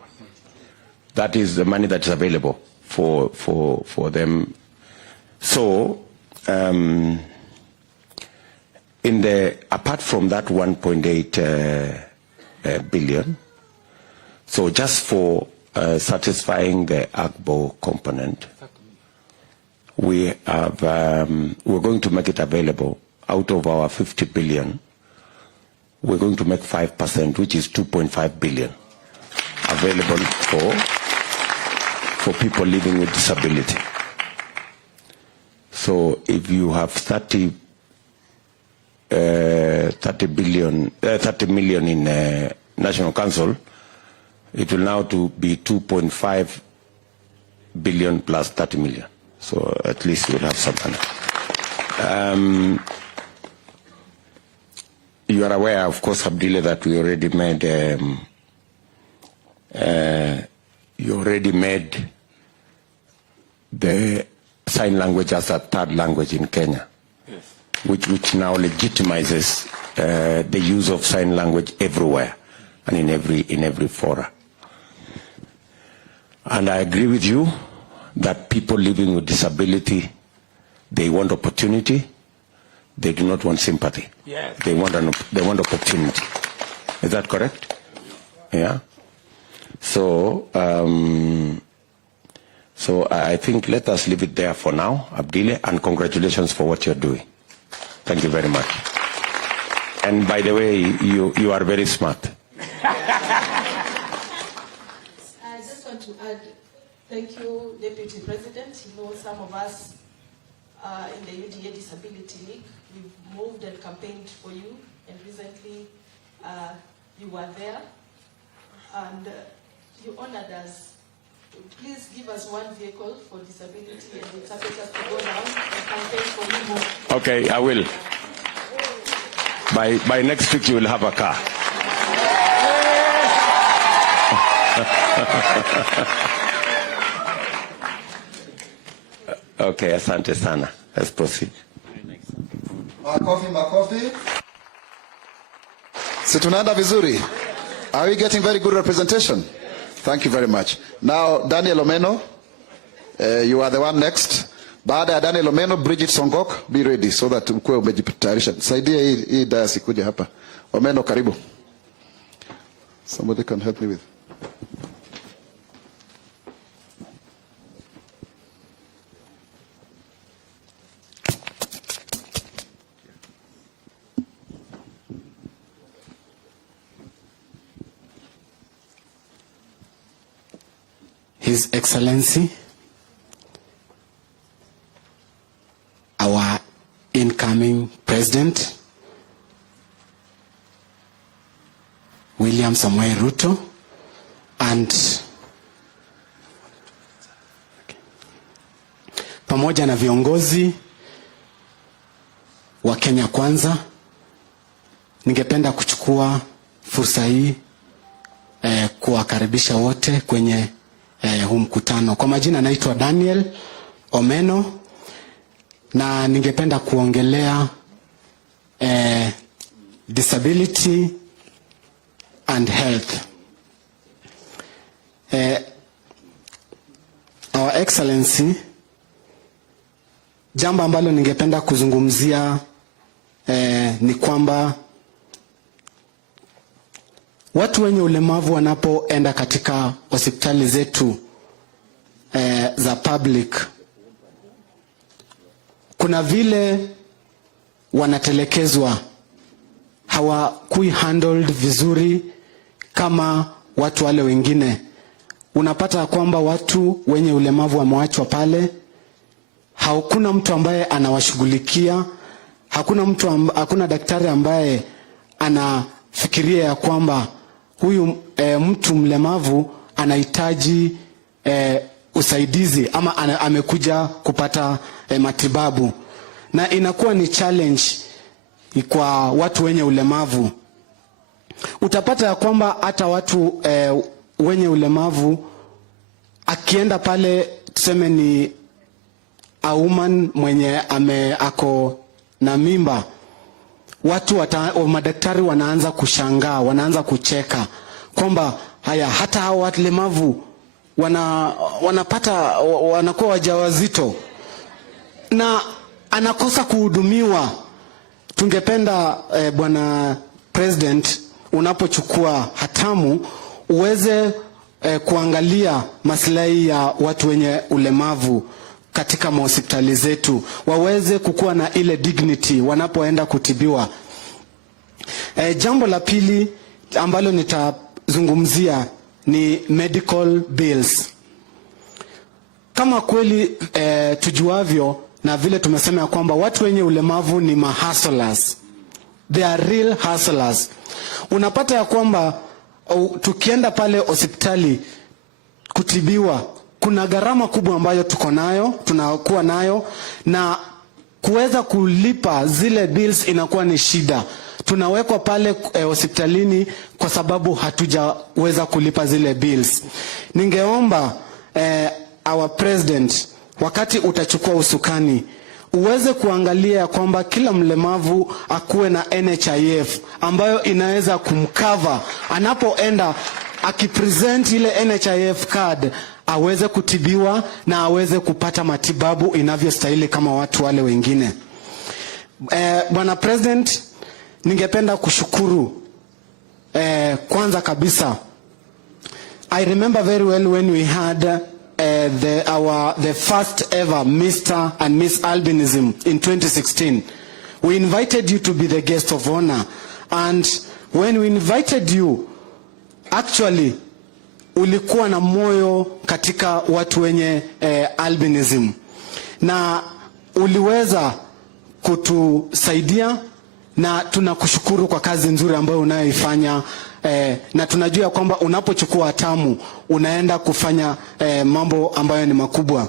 That is the money that's available for them. So, apart from that 1.8 billion, so just for satisfying the Agbo component, we're going to make it available out of our 50 billion. We're going to make 5%, which is 2.5 billion, available for people living with disability. So if you have 30 million in National Council, it will now be 2.5 billion plus 30 million. So at least we'll have something. You are aware, of course, Abdile, that we already made the sign language as a third language in Kenya, yes, which now legitimizes the use of sign language everywhere and in every fora. And I agree with you that people living with disability, they want opportunity. They do not want sympathy. Yes. They want opportunity. Is that correct? Yeah. So, so I think let us leave it there for now, Abdile, and congratulations for what you're doing. Thank you very much. And by the way, you are very smart. I just want to add, thank you, Deputy President. You know, some of us in the UDA Disability League, we've moved and campaigned for you, and recently you were there, and you honored us Please give us one vehicle for disability and interpreters to go down and campaign for you. Okay, I will. By next week you will have a car. Okay, asante sana. Let's proceed. Makofi. Si tunaenda vizuri? Are we getting very good representation? Thank you very much. Now, Daniel Omeno, you are the one next. Baada ya Daniel Omeno, Bridget Songok, be ready so that ukue umejitayarisha. Saidia hii dasi kuja hapa. Omeno, karibu. Somebody can help me with. His Excellency, our incoming President, William Samoei Ruto, and pamoja na viongozi wa Kenya Kwanza, ningependa kuchukua fursa hii kuwakaribisha wote kwenye huu mkutano. Kwa majina naitwa Daniel Omeno na ningependa kuongelea disability and health. Our Excellency, jambo ambalo ningependa kuzungumzia ni kwamba watu wenye ulemavu wanapoenda katika hospitali zetu za public, kuna vile wanatelekezwa, hawakui handled vizuri kama watu wale wengine. Unapata kwamba watu wenye ulemavu wamewachwa pale, hakuna mtu ambaye anawashughulikia, hakuna daktari ambaye anafikiria ya kwamba huyu mtu mlemavu anahitaji usaidizi ama amekuja kupata matibabu, na inakuwa ni challenge kwa watu wenye ulemavu. Utapata ya kwamba hata watu wenye ulemavu akienda pale, tuseme ni a woman mwenye ako na mimba, madaktari wanaanza kushangaa, wanaanza kucheka kwamba haya, hata hao walemavu wanakuwa wajawazito na anakosa kuhudumiwa. Tungependa Bwana President, unapochukua hatamu uweze kuangalia maslahi ya watu wenye ulemavu katika hospitali zetu, waweze kukuwa na ile dignity wanapoenda kutibiwa. Jambo la pili ambalo nitazungumzia ni medical bills. Kama kweli tujuavyo na vile tumesema ya kwamba watu wenye ulemavu ni mahustlers. They are real hustlers. Unapata ya kwamba tukienda pale hospitali kutibiwa, kuna gharama kubwa ambayo tunakuwa nayo, na kuweza kulipa zile bills inakuwa ni shida. Tunawekwa pale hospitalini kwa sababu hatujaweza kulipa zile bills. Ningeomba our president, wakati utachukua usukani, uweze kuangalia kwamba kila mlemavu akuwe na NHIF ambayo inaweza kumcover anapoenda, akipresent ile NHIF card aweze kutibiwa na aweze kupata matibabu inavyostahili kama watu wale wengine. Bwana President, ningependa kushukuru kwanza kabisa. I remember very well when we had the first ever Mr. and Miss Albinism in 2016. We invited you to be the guest of honor, and when we invited you, actually ulikuwa na moyo katika watu wenye albinism, na uliweza kutusaidia, na tunakushukuru kwa kazi nzuri ambayo unayoifanya na tunajua kwamba unapochukua hatamu unaenda kufanya mambo ambayo ni makubwa.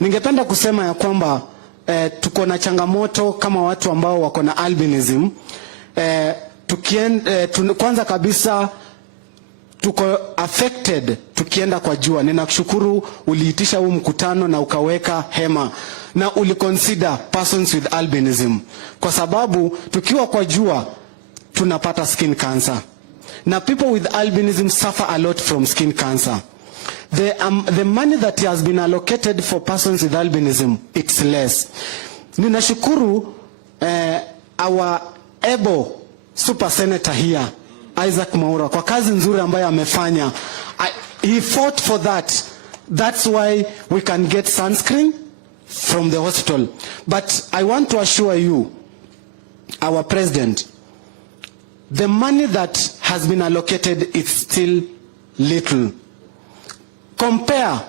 Ningependa kusema ya kwamba tuko na changamoto kama watu ambao wako na albinism. Kwanza kabisa tuko affected tukienda kwa jua. Ninakushukuru uliitisha huu mkutano na ukaweka hema na uliconsider persons with albinism, kwa sababu tukiwa kwa jua tunapata skin cancer, na people with albinism suffer a lot from skin cancer. The money that has been allocated for persons with albinism, it's less. Ninashukuru our able super senator here, Isaac Mwaura, kwa kazi nzuri ambayo amefanya. He fought for that. That's why we can get sunscreen from the hospital. But I want to assure you, our president, the money that has been allocated is still little. Compare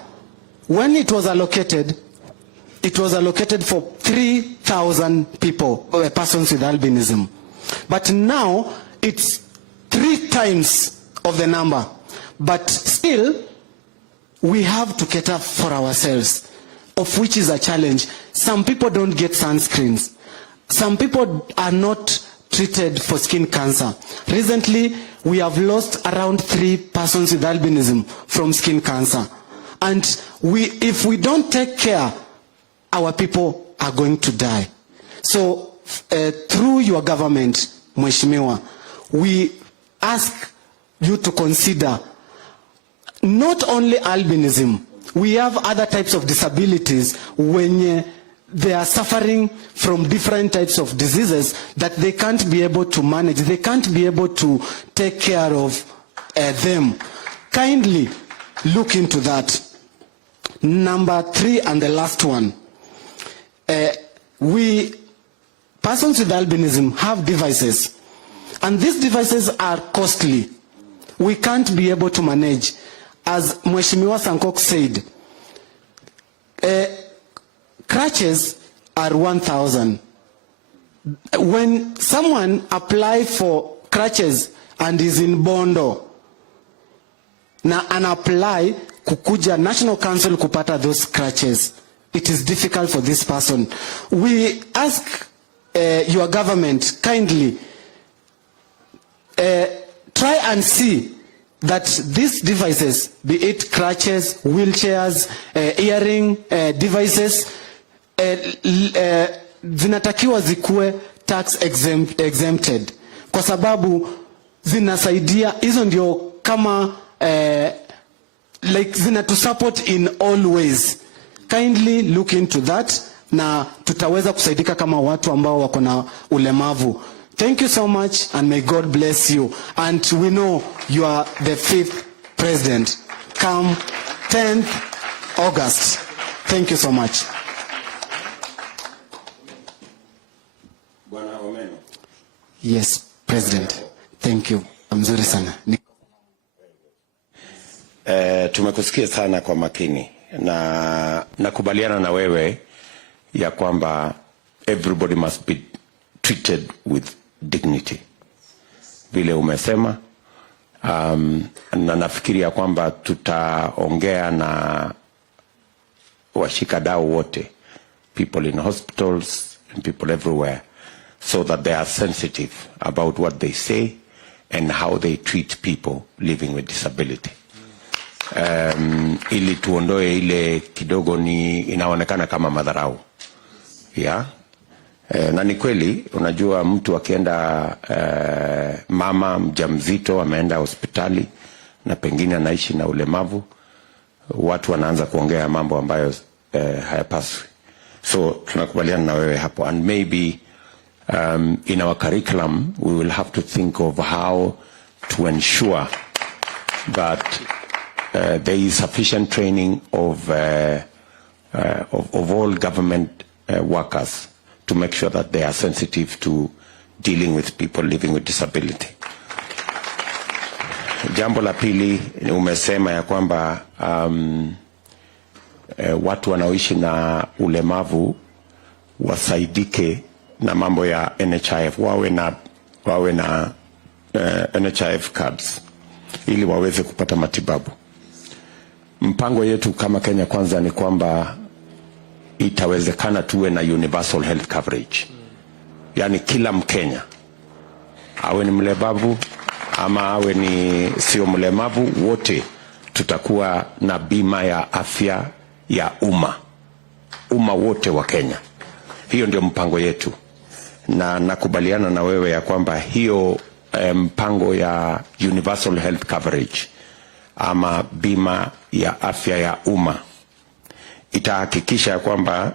when it was allocated for 3,000 people, persons with albinism. But now it's 3 times of the number. But still, we have to cater for ourselves, of which is a challenge. Some people don't get sunscreens. Some people are not treated for skin cancer. Recently, we have lost around 3 persons with albinism from skin cancer. And if we don't take care, our people are going to die. So, through your government, Mheshimiwa, we ask you to consider not only albinism. We have other types of disabilities when they are suffering from different types of diseases that they can't be able to manage. They can't be able to take care of them. Kindly look into that. Number 3 and the last one. Persons with albinism have devices, and these devices are costly. We can't be able to manage. As Mheshimiwa Sankok said, crutches are 1,000. When someone applies for crutches and is in Bondo, na apply kukuja National Council kupata those crutches, it is difficult for this person. We ask your government kindly try and see that these devices, be it crutches, wheelchairs, earring devices, zinatakiwa zikuwe tax exempted, kwa sababu zinasaidia, hizo ndio kama like zinatu support in all ways. Kindly look into that, na tutaweza kusaidika kama watu ambao wako na ulemavu. Thank you so much, and may God bless you. And we know you are the 5th president. Come 10th August. Thank you so much. Bwana Omeno. Yes, President. Thank you. Mzuri sana. Tumekusikia sana kwa makini, na nakubaliana na wewe ya kwamba everybody must be treated with dignity, vile umesema. Na nafikiri ya kwamba tutaongea na washikadau wote, people in hospitals and people everywhere, so that they are sensitive about what they say and how they treat people living with disability. Ili tuondoe ile kidogo ni inaonekana kama madharau. Yeah. Na ni kweli, unajua mtu akienda mama mjamzito ameenda hospitali na pengine anaishi na ulemavu, watu wanaanza kuongea mambo ambayo hayapaswi. So tunakubaliana na wewe hapo, and maybe in our curriculum we will have to think of how to ensure that there is sufficient training of all government workers to make sure that they are sensitive to dealing with people living with disability. Jambo la pili, umesema ya kwamba watu wanaoishi na ulemavu wasaidike na mambo ya NHIF, wawe na NHIF cards ili waweze kupata matibabu. Mpango yetu kama Kenya Kwanza ni kwamba itawezekana tuwe na universal health coverage. Yani kila Mkenya awe ni mlemavu ama awe ni sio mlemavu, wote tutakuwa na bima ya afya ya umma wote wa Kenya. Hiyo ndio mpango yetu, na nakubaliana na wewe ya kwamba hiyo mpango ya universal health coverage ama bima ya afya ya umma itahakikisha kwamba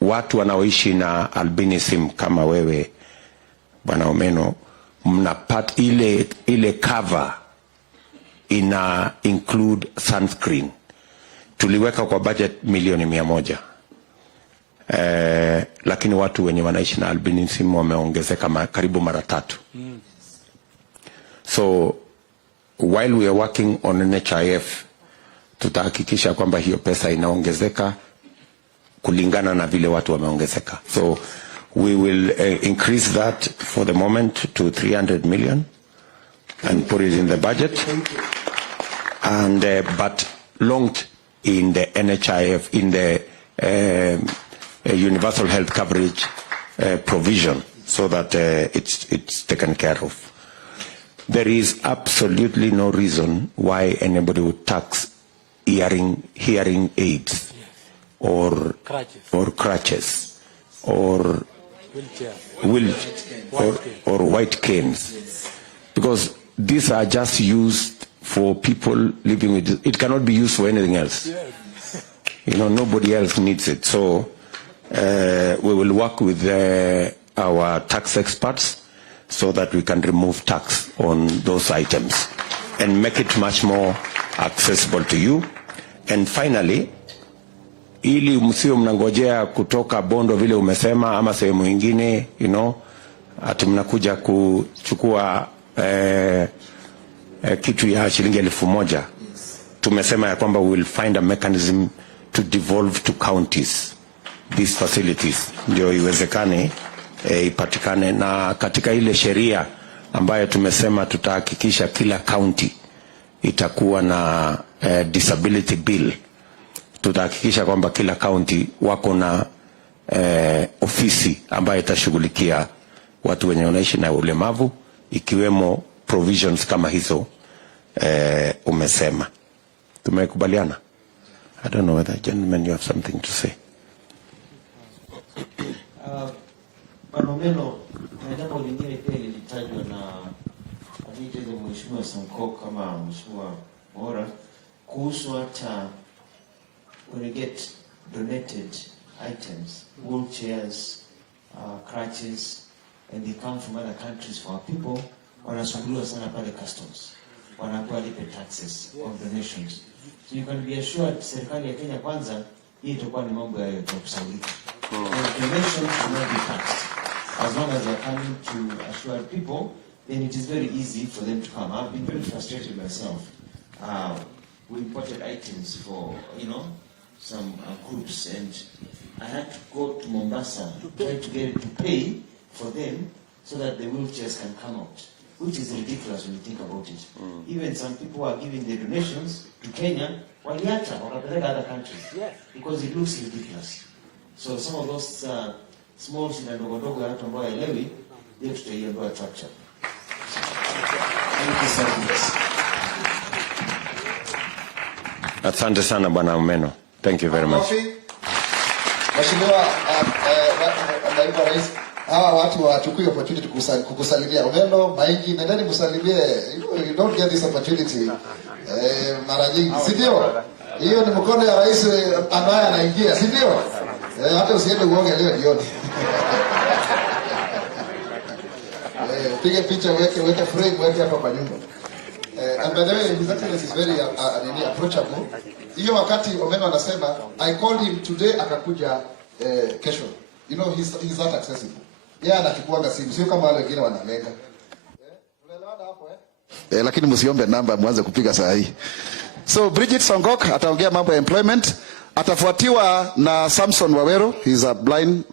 watu wanaoishi na albinism kama wewe Bwana Omeno mnapata ile cover ina include sunscreen. Tuliweka kwa budget milioni 100. Lakini watu wenye wanaishi na albinism wameongezeka karibu mara 3. So while we are working on NHIF, tutahakikisha kwamba hiyo pesa inaongezeka kulingana na vile watu wameongezeka. So we will increase that for the moment to 300 million and put it in the budget. And but longed in the NHIF, in the universal health coverage provision, so that it's taken care of. There is absolutely no reason why anybody would tax hearing aids or crutches or white canes, because these are just used for people living with it. It cannot be used for anything else. You know, nobody else needs it. So we will work with our tax experts so that we can remove tax on those items and make it much more accessible to you. And finally, ili msio mnangojea kutoka Bondo vile umesema ama sehemu nyingine, you know, ati mnakuja kuchukua kitu ya shilingi 1,000. Tumesema ya kwamba we will find a mechanism to devolve to counties these facilities, ndio iwezekane ipatikane. Na katika ile sheria ambayo tumesema tutahakikisha kila county itakuwa na disability bill, tutahakikisha kwamba kila county wako na ofisi ambayo itashughulikia watu wenye wanaishi na ulemavu, ikiwemo provisions kama hizo umesema. Tumekubaliana? I don't know whether, gentlemen, you have something to say. Panomeno, na jambo lingine pia lilitajwa na Mheshimiwa Sanko kama Mheshimiwa Mora kuhusu hata when you get donated items, wheelchairs, crutches, and they come from other countries for our people, wanasumbuliwa sana pale customs, wanapewa lipe taxes on donations. So you can be assured serikali ya Kenya Kwanza hii itakuwa ni mambo ya kusaulika. Donations will not be taxed. As long as they are coming to assure people, then it is very easy for them to come. I've been very frustrated myself. We imported items for, you know, some groups, and I had to go to Mombasa to try to get it to pay for them so that the wheelchairs can come out, which is ridiculous when you think about it. Even some people are giving their donations to Kenya, waliacha wakapeleka other countries, because it looks ridiculous. So some of those small shida ndogo ndogo ya watu ambao haelewi, ndio tutaiondoa chapchap. Thank you so much. Asante sana Bwana Omeno. Thank you very much. Mheshimiwa Naibu Rais, hawa watu wachukue opportunity kukusalimia. Omeno, Maingi, nendeni msalimie. You don't get this opportunity mara nyingi, si ndio? Hiyo ni mkono ya rais ambaye anaingia, si ndio? Hata usiende uoge leo jioni. Pige picha, weke frame, weke hapa kwa nyumba. And by the way, His Excellency is very approachable. Hiyo wakati Omeno anasema, I called him today, akakuja kesho. You know, he's not accessible. Yeye anachukuanga simu, sio kama wale wengine wanalenga. Unaelewana hapo lakini msiombe namba mwanze kupiga saa hii. So Bridget Songok ataongea mambo ya employment, atafuatiwa na Samson Wawero, he's a blind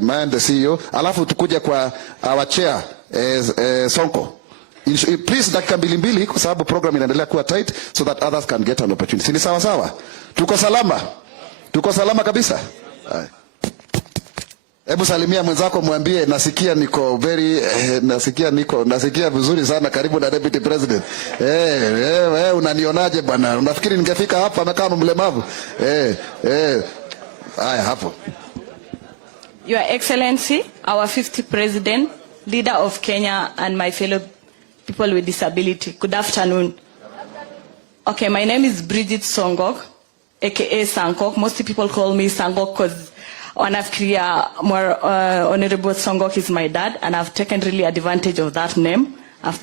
man, the CEO. Alafu tukuja kwa our chair Sonko. Please, dakika mbili kwa sababu program inaendelea kuwa tight so that others can get an opportunity. Ni sawa sawa? Tuko salama? Tuko salama kabisa? Hebu salimia mwenzako, mwambie nasikia niko nasikia vizuri sana, karibu na Deputy President. Unanionaje bwana? Unafikiri ningefika hapa kama mlemavu? Haya hapo. Your Excellency, our 50th President, leader of Kenya, and my fellow people with disability. Good afternoon. Okay, my name is Bridget Songok, aka Sankok. Most people call me Sangok because more Honorable Songok is my dad, and I've taken really advantage of that name. I've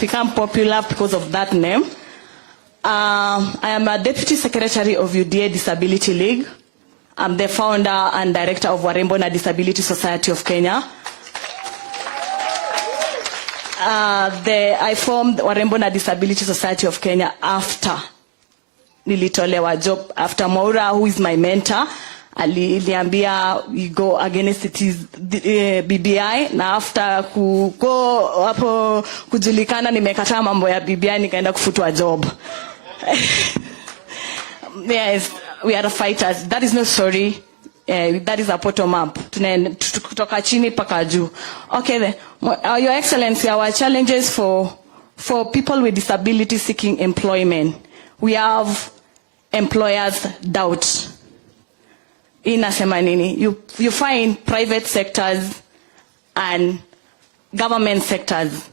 become popular because of that name. I am a Deputy Secretary of UDA Disability League. I'm the founder and director of Warembo na Disability Society of Kenya. I formed Warembo na Disability Society of Kenya after nilitolewa job, after Maura, who is my mentor, aliniambia we go against BBI, na after hapo kujulikana nimekataa mambo ya BBI, nikaenda kufutwa job. Yes, we are fighters. That is not sorry. That is a bottom up. Kutoka chini paka juu. Okay, then, Your Excellency, our challenges for people with disability seeking employment. We have employers' doubt. Inasema nini? You find private sectors and government sectors.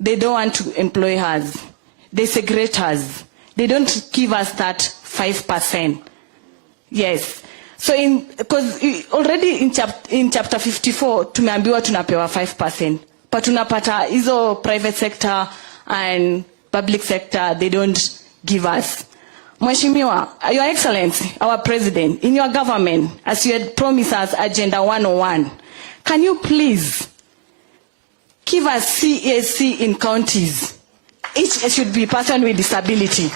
They don't want to employ us. They segregate us. They don't give us that 5%. Yes. So because already in chapter 54 tumeambiwa tunapewa 5%. But tunapata hizo private sector and public sector, they don't give us. Mheshimiwa, Your Excellency, our President, in your government, as you had promised us Agenda 101, can you please give us CAC in counties? Each should be person with disability.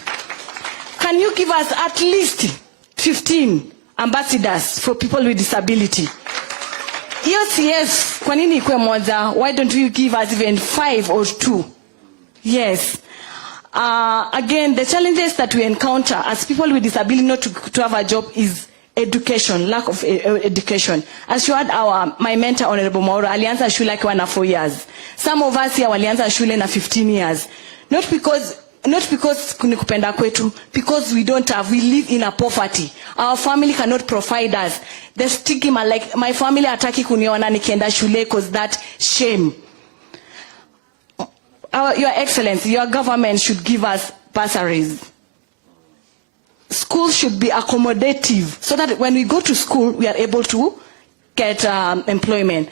Can you give us at least 15 ambassadors for people with disability? Yes, kwa nini ikwe moja? Why don't you give us even 5 or 2? Yes. Again, the challenges that we encounter as people with disability not to have a job is education, lack of education. As you heard my mentor, Honorable Maura, alianza shule akiwa na 4 years. Some of us here walianza shule na 15 years. Not because kunikupenda kwetu, because we live in a poverty. Our family cannot provide us. The stigma, like my family hataki kuniona nikienda shule because that shame. Your Excellency, your government should give us bursaries. Schools should be accommodative so that when we go to school, we are able to get employment.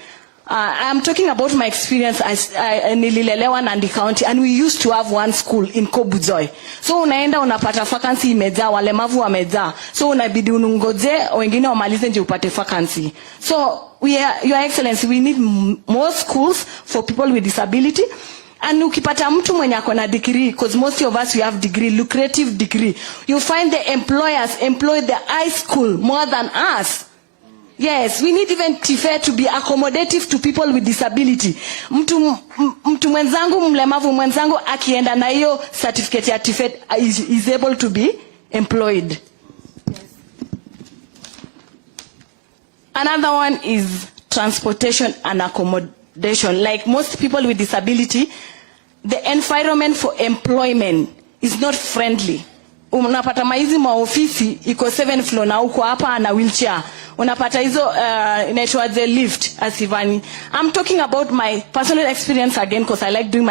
I'm talking about my experience as nililelewa Nandi County, and we used to have one school in Kobuzoi. So unaenda unapata vacancy imejaa, walemavu wamejaa. So unabidi unungoje wengine wamalize nje upate vacancy. So Your Excellency, we need more schools for people with disability. And ukipata mtu mwenye ako na degree, because most of us we have degree, lucrative degree, you find the employers employ the high school more than us. Yes, we need even TFE to be accommodative to people with disability. Mtu mwenzangu, mlemavu mwenzangu akienda na hiyo certificate ya TFE is able to be employed. Yes. Another one is transportation and accommodation. Like most people with disability, the environment for employment is not friendly. Unapata maizi maofisi iko 7th floor na uko hapa na wheelchair. Unapata hizo inaitwa the lift asivani. I'm talking about my personal experience again because I like doing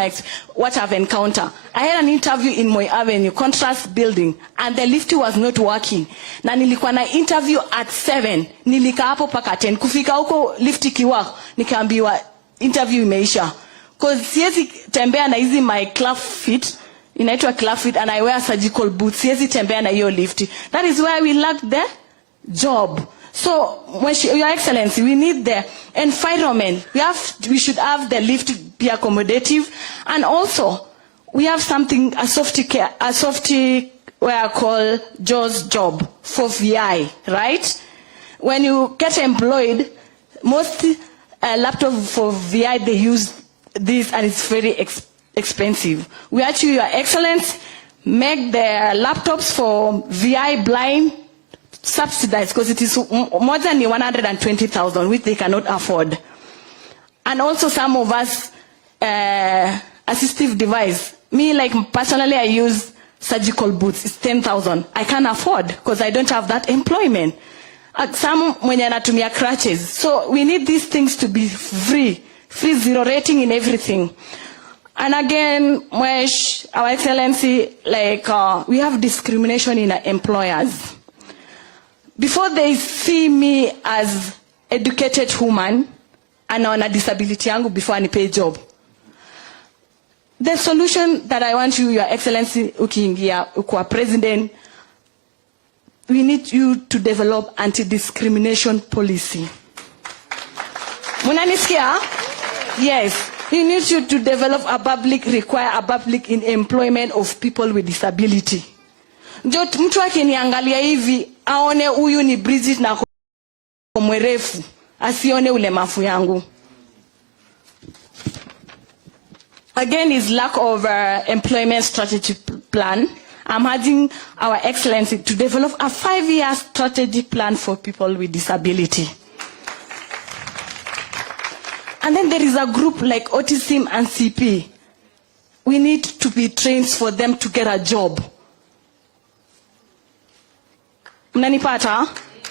what I've encountered. I had an interview in Moi Avenue, contrast building, and the lift was not working. Na nilikuwa na interview at 7. Nilika hapo paka 10. Kufika huko lift ikiwa nikaambiwa interview imeisha. Because siwezi tembea na hizi my club fit, inaitwa club fit, and I wear surgical boots. Siwezi tembea na hiyo lift. That is why we lack the job. So, Your Excellency, we need the environment. We should have the lift be accommodative, and also we have something a software called JAWS job for VI, right? When you get employed, most laptop for VI they use this, and it's very expensive. We urge you, Your Excellency, make the laptops for VI blind subsidized, because it is more than 120,000, which they cannot afford. And also some of us, assistive device. Me, like personally, I use surgical boots. It's 10,000. I can't afford because I don't have that employment. Some mwenye anatumia crutches. So we need these things to be free zero rating in everything. And again, Our Excellency, like we have discrimination in our employers. Before they see me as educated woman and on a disability yangu before I pay job. The solution that I want you, Your Excellency, ukiingia ukwa president, we need you to develop anti-discrimination policy. Munanisikia? Yes. We need you to develop require a public employment of people with disability. Ndio mtu akiniangalia hivi aone huyu ni Bridget na mwerefu, asione ulemavu yangu. Again, is lack of employment strategy plan. I'm urging Our Excellency to develop a 5-year strategic plan for people with disability. And then there is a group like Autism and CP. We need to be trained for them to get a job. Mnanipata?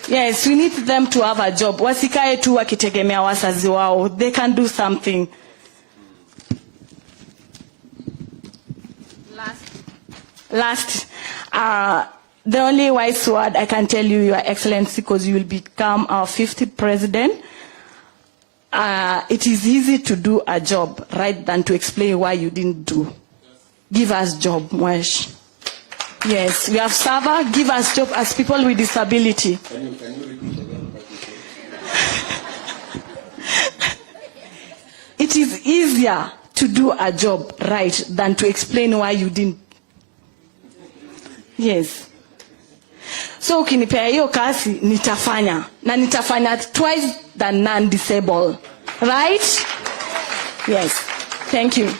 Yes, we need them to have a job. Wasikae tu wakitegemea wazazi wao. They can do something. Last, the only wise word I can tell you, Your Excellency, because you will become our 50th president, it is easy to do a job, right, than to explain why you didn't do. Give us job, Mwesh. Yes, we have server, give us job as people with disability. Can you repeat again? It is easier to do a job, right, than to explain why you didn't. Yes. So ukinipea hiyo kazi nitafanya, na nitafanya twice than non-disabled. Right? Yes. Thank you.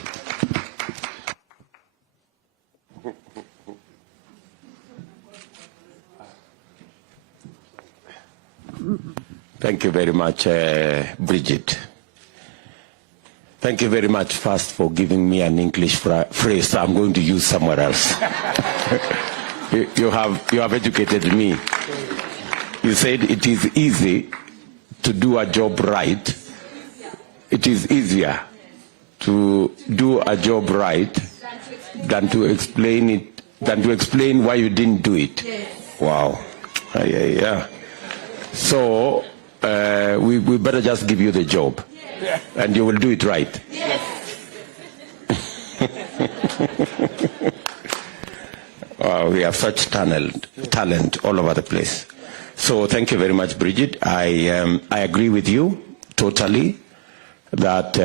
Thank you very much, Bridget. Thank you very much first for giving me an English phrase I'm going to use somewhere else. You have educated me. You said it is easy to do a job right. It is easier to do a job right than to explain why you didn't do it. Wow. Yeah. So we better just give you the job, and you will do it right. We have such talent all over the place. So thank you very much, Bridget. I agree with you totally that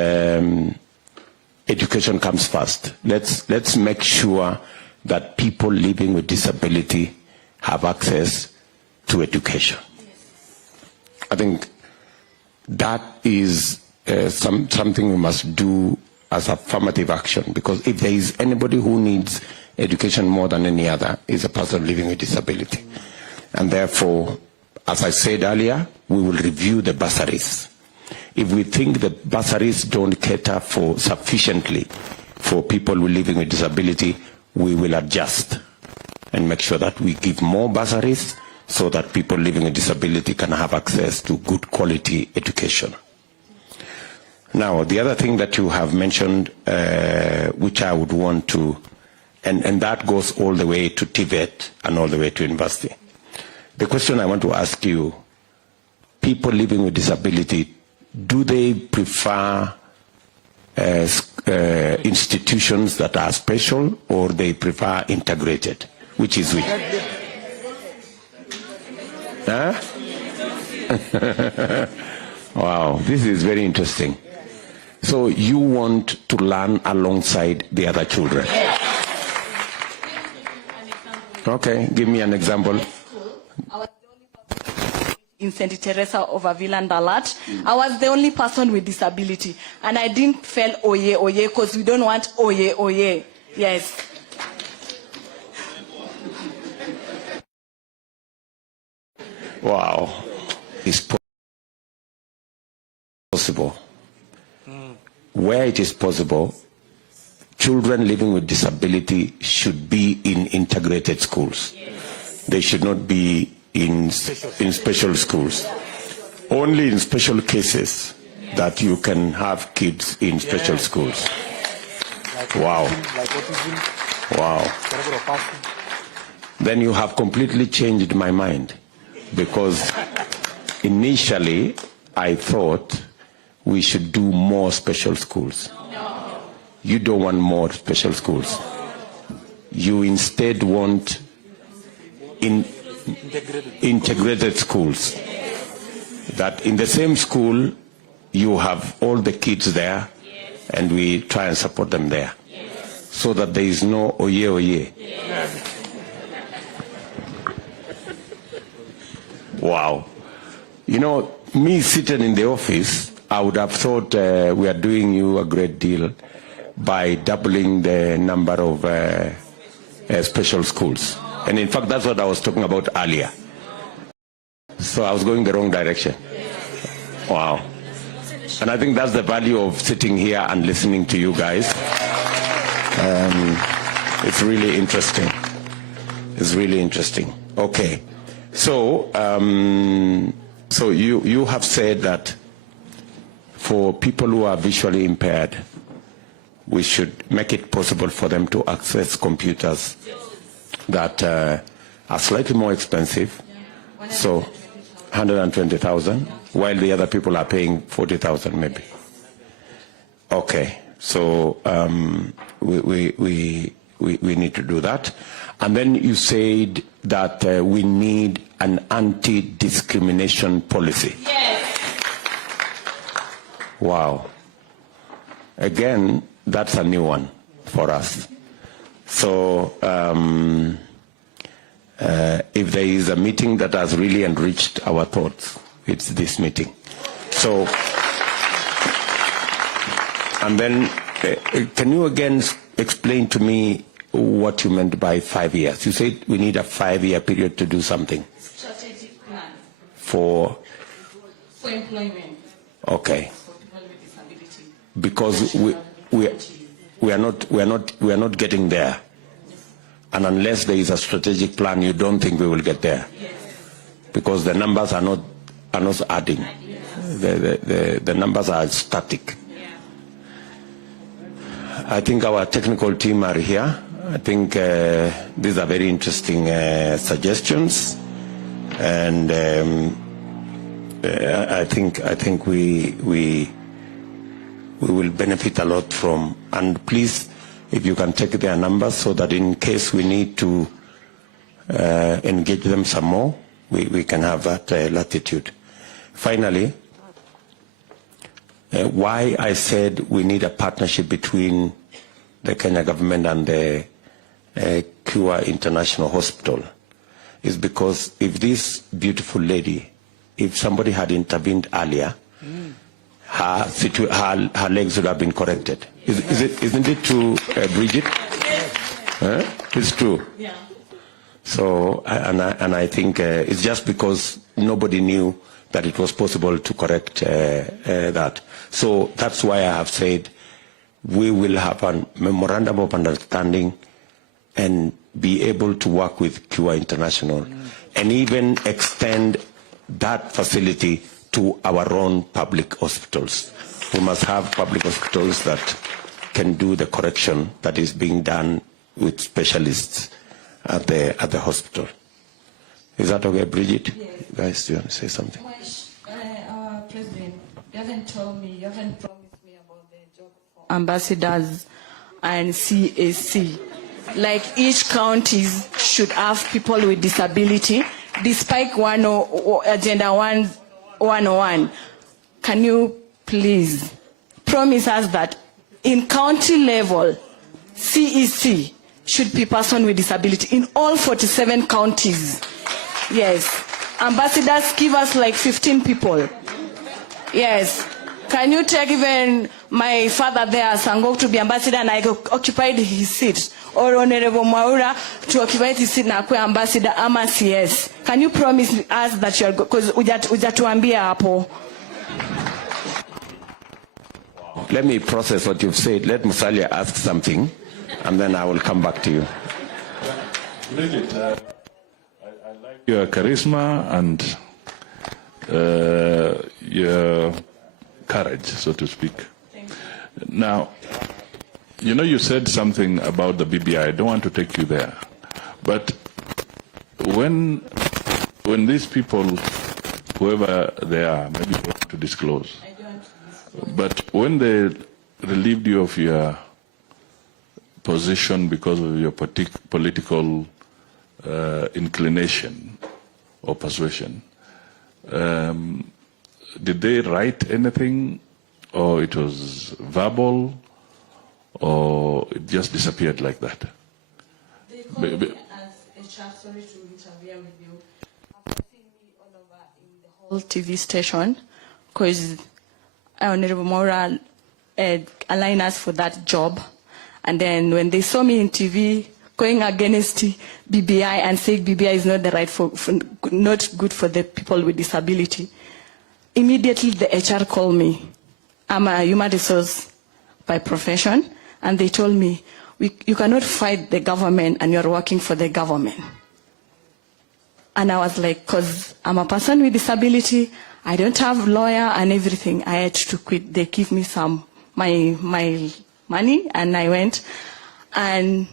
education comes first. Let's make sure that people living with disability have access to education. I think that is something we must do as affirmative action, because if there is anybody who needs education more than any other, is a person living with disability. And therefore, as I said earlier, we will review the bursaries. If we think the bursaries don't cater for sufficiently for people who are living with disability, we will adjust and make sure that we give more bursaries so that people living with disability can have access to good quality education. Now, the other thing that you have mentioned, which I would want to, and that goes all the way to TVET and all the way to university. The question I want to ask you, people living with disability, do they prefer institutions that are special, or they prefer integrated? Which is which? Huh? Wow, this is very interesting. So you want to learn alongside the other children? Okay, give me an example. in St. Teresa of Avila and Dalat. I was the only person with disability, and I didn't feel oye oye because we don't want oye oye. Yes. Wow. It's possible. Where it is possible, children living with disability should be in integrated schools. They should not be in special schools. Only in special cases that you can have kids in special schools. Wow. Wow. Then you have completely changed my mind, because initially I thought we should do more special schools. You don't want more special schools. You instead want integrated schools. That in the same school you have all the kids there, and we try and support them there, so that there is no oye oye. Wow. You know, me sitting in the office, I would have thought we are doing you a great deal by doubling the number of special schools. And in fact, that's what I was talking about earlier. So I was going the wrong direction. Wow. And I think that's the value of sitting here and listening to you guys. It's really interesting. It's really interesting. Okay. So, so you have said that for people who are visually impaired, we should make it possible for them to access computers that are slightly more expensive. So 120,000, while the other people are paying 40,000 maybe. Okay, so we need to do that. And then you said that we need an anti-discrimination policy. Yes. Wow. Again, that's a new one for us. So if there is a meeting that has really enriched our thoughts, it's this meeting. So, and then can you again explain to me what you meant by 5 years? You said we need a 5-year period to do something. Strategic plan. For employment. Okay. For people with disability. Because we are not getting there. And unless there is a strategic plan, you don't think we will get there. Yes. Because the numbers are not adding. The numbers are static. Yeah. I think our technical team are here. I think these are very interesting suggestions, and I think we will benefit a lot from. And please, if you can take their numbers, so that in case we need to engage them some more, we can have that latitude. Finally, why I said we need a partnership between the Kenya government and the Cure International Hospital is because if this beautiful lady, if somebody had intervened earlier, her legs would have been corrected. Isn't it true, Bridget? It's true. Yeah. So, and I think it's just because nobody knew that it was possible to correct that. So that's why I have said we will have a memorandum of understanding and be able to work with Cure International and even extend that facility to our own public hospitals. We must have public hospitals that can do the correction that is being done with specialists at the hospital. Is that okay, Bridget? Yes. You guys, do you want to say something? President, you haven't told me, you haven't promised me about the job for ambassadors and CAC. Like each county should have people with disability, despite Agenda 101. Can you please promise us that in county level, CEC should be person with disability in all 47 counties? Yes. ambassadors give us like 15 people. Yes. Can you take even my father there, Sangok, to be ambassador and I occupied his seat? Or Honorable Mwaura to occupy his seat na kuwa ambassador ama CS? Can you promise us that you are, because ujatuambia hapo? Let me process what you've said. Let Musalia ask something, and then I will come back to you. Bridget, I like your charisma and your courage, so to speak. Thank you. Now, you know, you said something about the BBI. I don't want to take you there. But when these people, whoever they are, maybe you want to disclose, I don't disclose. but when they relieved you of your position because of your political inclination or persuasion, did they write anything, or it was verbal, or it just disappeared like that? They called me as HR, sorry to interfere with you. After seeing me all over in the whole TV station, because Honorable Mwaura aligned us for that job. And then when they saw me in TV going against BBI and saying BBI is not the right not good for the people with disability, immediately the HR called me. I'm a human resource by profession, and they told me, you cannot fight the government and you're working for the government. And I was like, because I'm a person with disability, I don't have lawyer and everything. I had to quit. They give me my money, and I went. And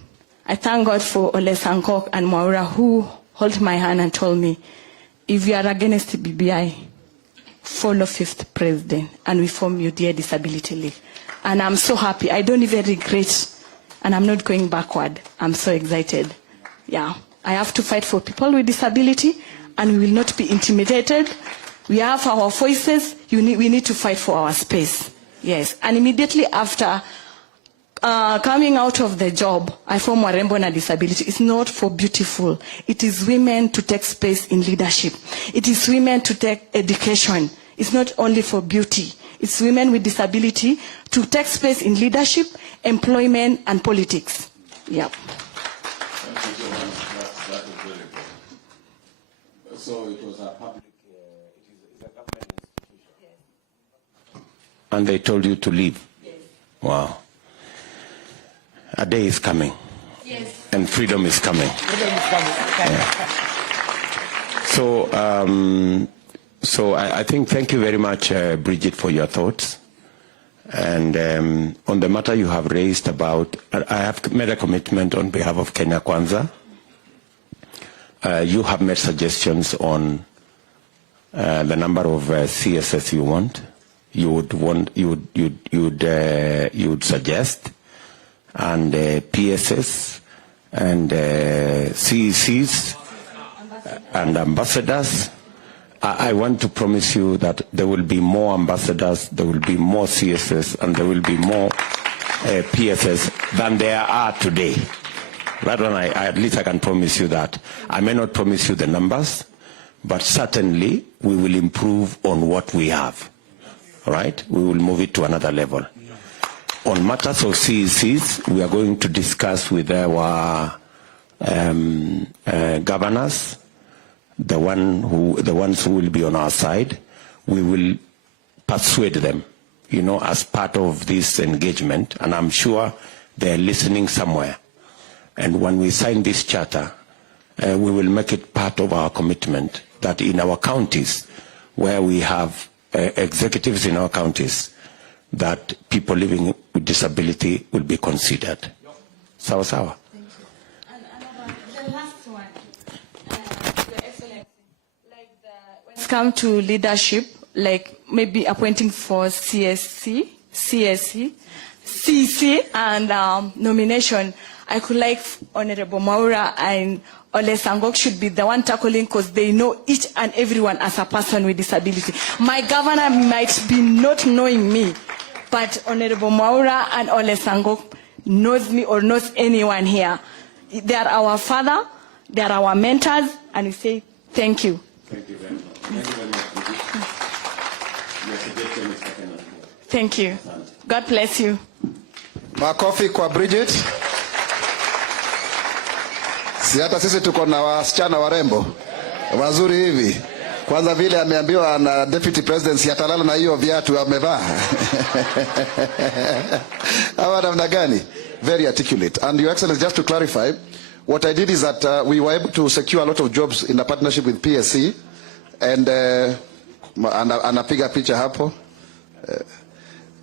I thank God for Ole Sankok and Mwaura, who held my hand and told me, if you are against the BBI, follow fifth president and we form your dear disability league. And I'm so happy. I don't even regret, and I'm not going backward. I'm so excited. Yeah, I have to fight for people with disability, and we will not be intimidated. We have our voices. We need to fight for our space. Yes, and immediately after coming out of the job, I formed Warembo na Disability. It's not for beautiful. It is women to take space in leadership. It is women to take education. It's not only for beauty. It's women with disability to take space in leadership, employment, and politics. Yeah. Thank you so much. That is very important. So it was a public, it is a government institution. Yes. And they told you to leave? Yes. Wow. A day is coming. Yes. And freedom is coming. Freedom is coming. Yeah. So I think, thank you very much, Bridget, for your thoughts. And on the matter you have raised about, I have made a commitment on behalf of Kenya Kwanza. You have made suggestions on the number of CSS you want. You would suggest, and PSS, and CECs, and ambassadors. I want to promise you that there will be more ambassadors, there will be more CSS, and there will be more PSS than there are today. That one, at least I can promise you that. I may not promise you the numbers, but certainly we will improve on what we have. All right? We will move it to another level. On matters of CECs, we are going to discuss with our governors, the ones who will be on our side. We will persuade them, you know, as part of this engagement, and I'm sure they're listening somewhere. And when we sign this charter, we will make it part of our commitment that in our counties, where we have executives in our counties, that people living with disability will be considered. Sawa sawa. Thank you. And the last one, Your Excellency, like when it comes to leadership, like maybe appointing for CSC, CC, and nomination, I could like Honorable Mwaura and Ole Sangok should be the one tackling, because they know each and everyone as a person with disability. My governor might be not knowing me, but Honorable Mwaura and Ole Sangok knows me or knows anyone here. They are our father, they are our mentors, and we say thank you. Thank you very much. Thank you very much. Your suggestion is taken on board. Thank you. God bless you. Makofi kwa Bridget. Si hata sisi tuko na wasichana warembo wazuri hivi. Kwanza vile ameambiwa na deputy president atalala na hiyo viatu amevaa. Hawa namna gani? Very articulate. And Your Excellency, just to clarify, what I did is that we were able to secure a lot of jobs in a partnership with PSC, and anapiga picha hapo.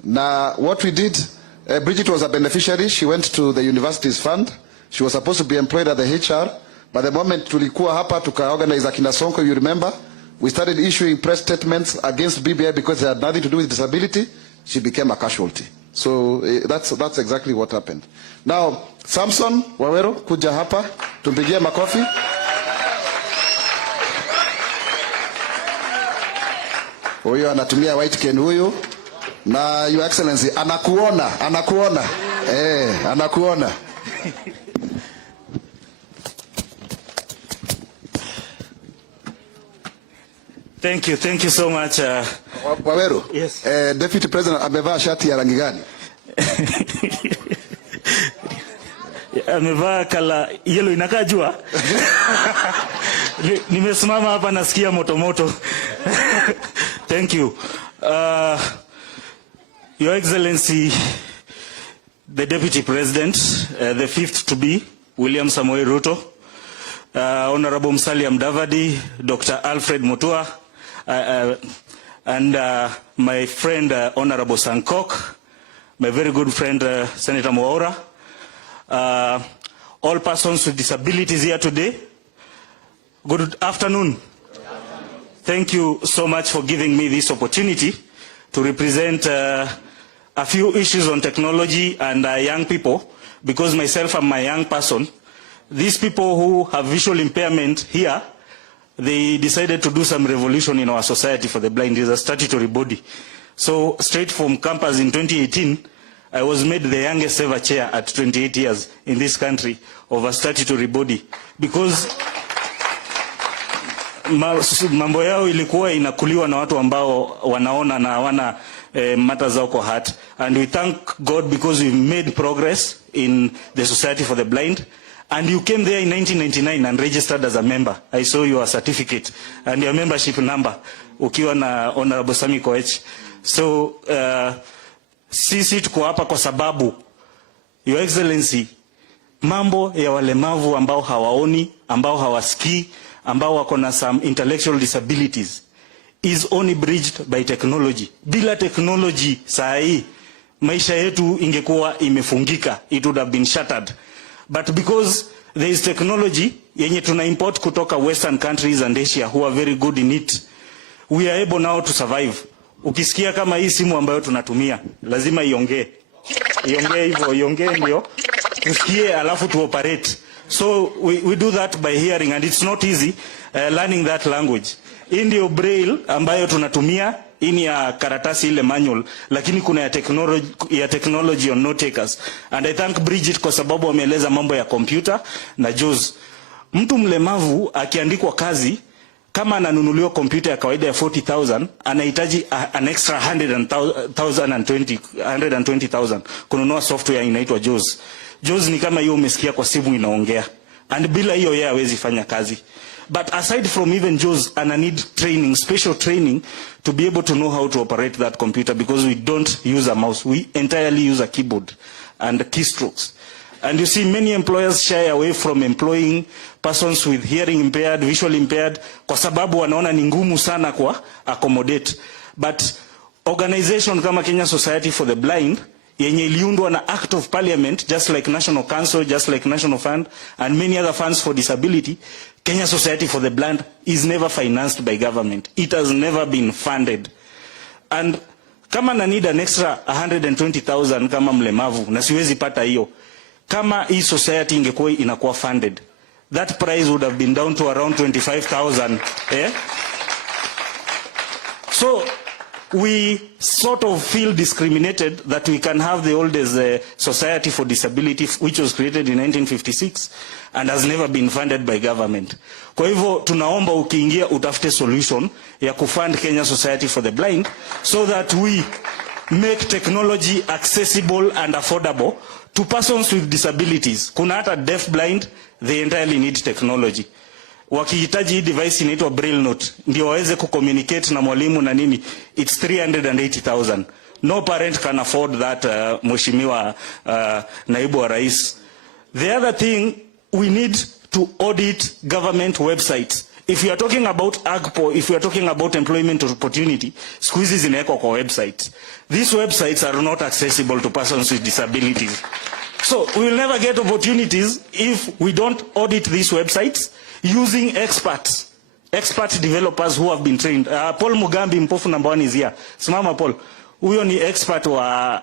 Now what we did, Bridget was a beneficiary. She went to the university's fund. She was supposed to be employed at the HR, but the moment tulikuwa hapa tukaorganize akina Sonko, you remember, we started issuing press statements against BBI because they had nothing to do with disability. She became a casualty. So that's exactly what happened. Now Samson Wawero, kuja hapa tumpigie makofi. Huyo anatumia white cane huyu, na Your Excellency anakuona anakuona. Thank you so much. Wawero, yes. Deputy President amevaa shati ya rangi gani? Amevaa kala yellow, inakaa jua. Nimesimama hapa nasikia moto. Thank you. Your Excellency, the Deputy President, the fifth to be, William Samoei Ruto, Honorable Musalia Mudavadi, Dr. Alfred Mutua, and my friend Honorable Sankok, my very good friend Senator Mwaura, all persons with disabilities here today, good afternoon. Thank you so much for giving me this opportunity to represent a few issues on technology and young people, because myself I'm a young person. These people who have visual impairment here, they decided to do some revolution in our society for the blind. It's a statutory body. So straight from campus in 2018, I was made the youngest ever chair at 28 years in this country of a statutory body, because mambo yao ilikuwa inakuliwa na watu ambao wanaona na hawana matters zao kwa heart. And we thank God because we've made progress in the Society for the Blind. And you came there in 1999 and registered as a member. I saw your certificate and your membership number ukiwa na Honorable Sami Koech. So sisi tuko hapa kwa sababu, Your Excellency, mambo ya walemavu ambao hawaoni, ambao hawasikii, ambao wako na some intellectual disabilities is only bridged by technology. Bila technology saa hii maisha yetu ingekuwa imefungika, it would have been shattered. But because there is technology yenye tuna import kutoka Western countries and Asia who are very good in it, we are able now to survive. Ukisikia kama hii simu ambayo tunatumia, lazima iongee hivyo, iongee ndio tusikie, alafu tu operate. So we do that by hearing, and it's not easy learning that language. Hii ndio braille ambayo tunatumia, hii ni ya karatasi ile manual, lakini kuna ya technology on note takers. And I thank Bridget kwa sababu ameeleza mambo ya computer na JOS. Mtu mlemavu akiandikwa kazi, kama ananunuliwa kompyuta ya kawaida ya 40,000, anahitaji an extra 120,000 kununua software inaitwa JOS. JOS ni kama hiyo umesikia kwa simu inaongea. And bila hiyo yeye hawezi fanya kazi. But aside from even JOS, and I need training, special training, to be able to know how to operate that computer, because we don't use a mouse. We entirely use a keyboard and keystrokes. And you see, many employers shy away from employing persons with hearing impaired, visual impaired, kwa sababu wanaona ni ngumu sana kwa accommodate. But organization kama Kenya Society for the Blind, yenye iliundwa na Act of Parliament, just like National Council, just like National Fund, and many other funds for disability, Kenya Society for the Blind is never financed by government. It has never been funded. And kama na need an extra 120,000 kama mlemavu, na siwezi pata hiyo, kama hii society ingekuwa inakuwa funded, that price would have been down to around 25,000. So we sort of feel discriminated that we can have the oldest Society for Disability, which was created in 1956 and has never been funded by government. Kwa hivyo tunaomba ukiingia utafute solution ya kufund Kenya Society for the Blind so that we make technology accessible and affordable to persons with disabilities. Kuna hata deaf blind, they entirely need technology. Wakihitaji hii device inaitwa braille note ndio waweze kucommunicate na mwalimu na nini, it's 380,000. No parent can afford that, mheshimiwa naibu wa rais. The other thing, we need to audit government websites. If you are talking about AGPO, if you are talking about employment opportunity, siku hizi zinawekwa kwa websites. These websites are not accessible to persons with disabilities. So we will never get opportunities if we don't audit these websites using expert developers who have been trained. Paul Mugambi, mpofu number 1 is here. Simama Paul. Huyo ni expert wa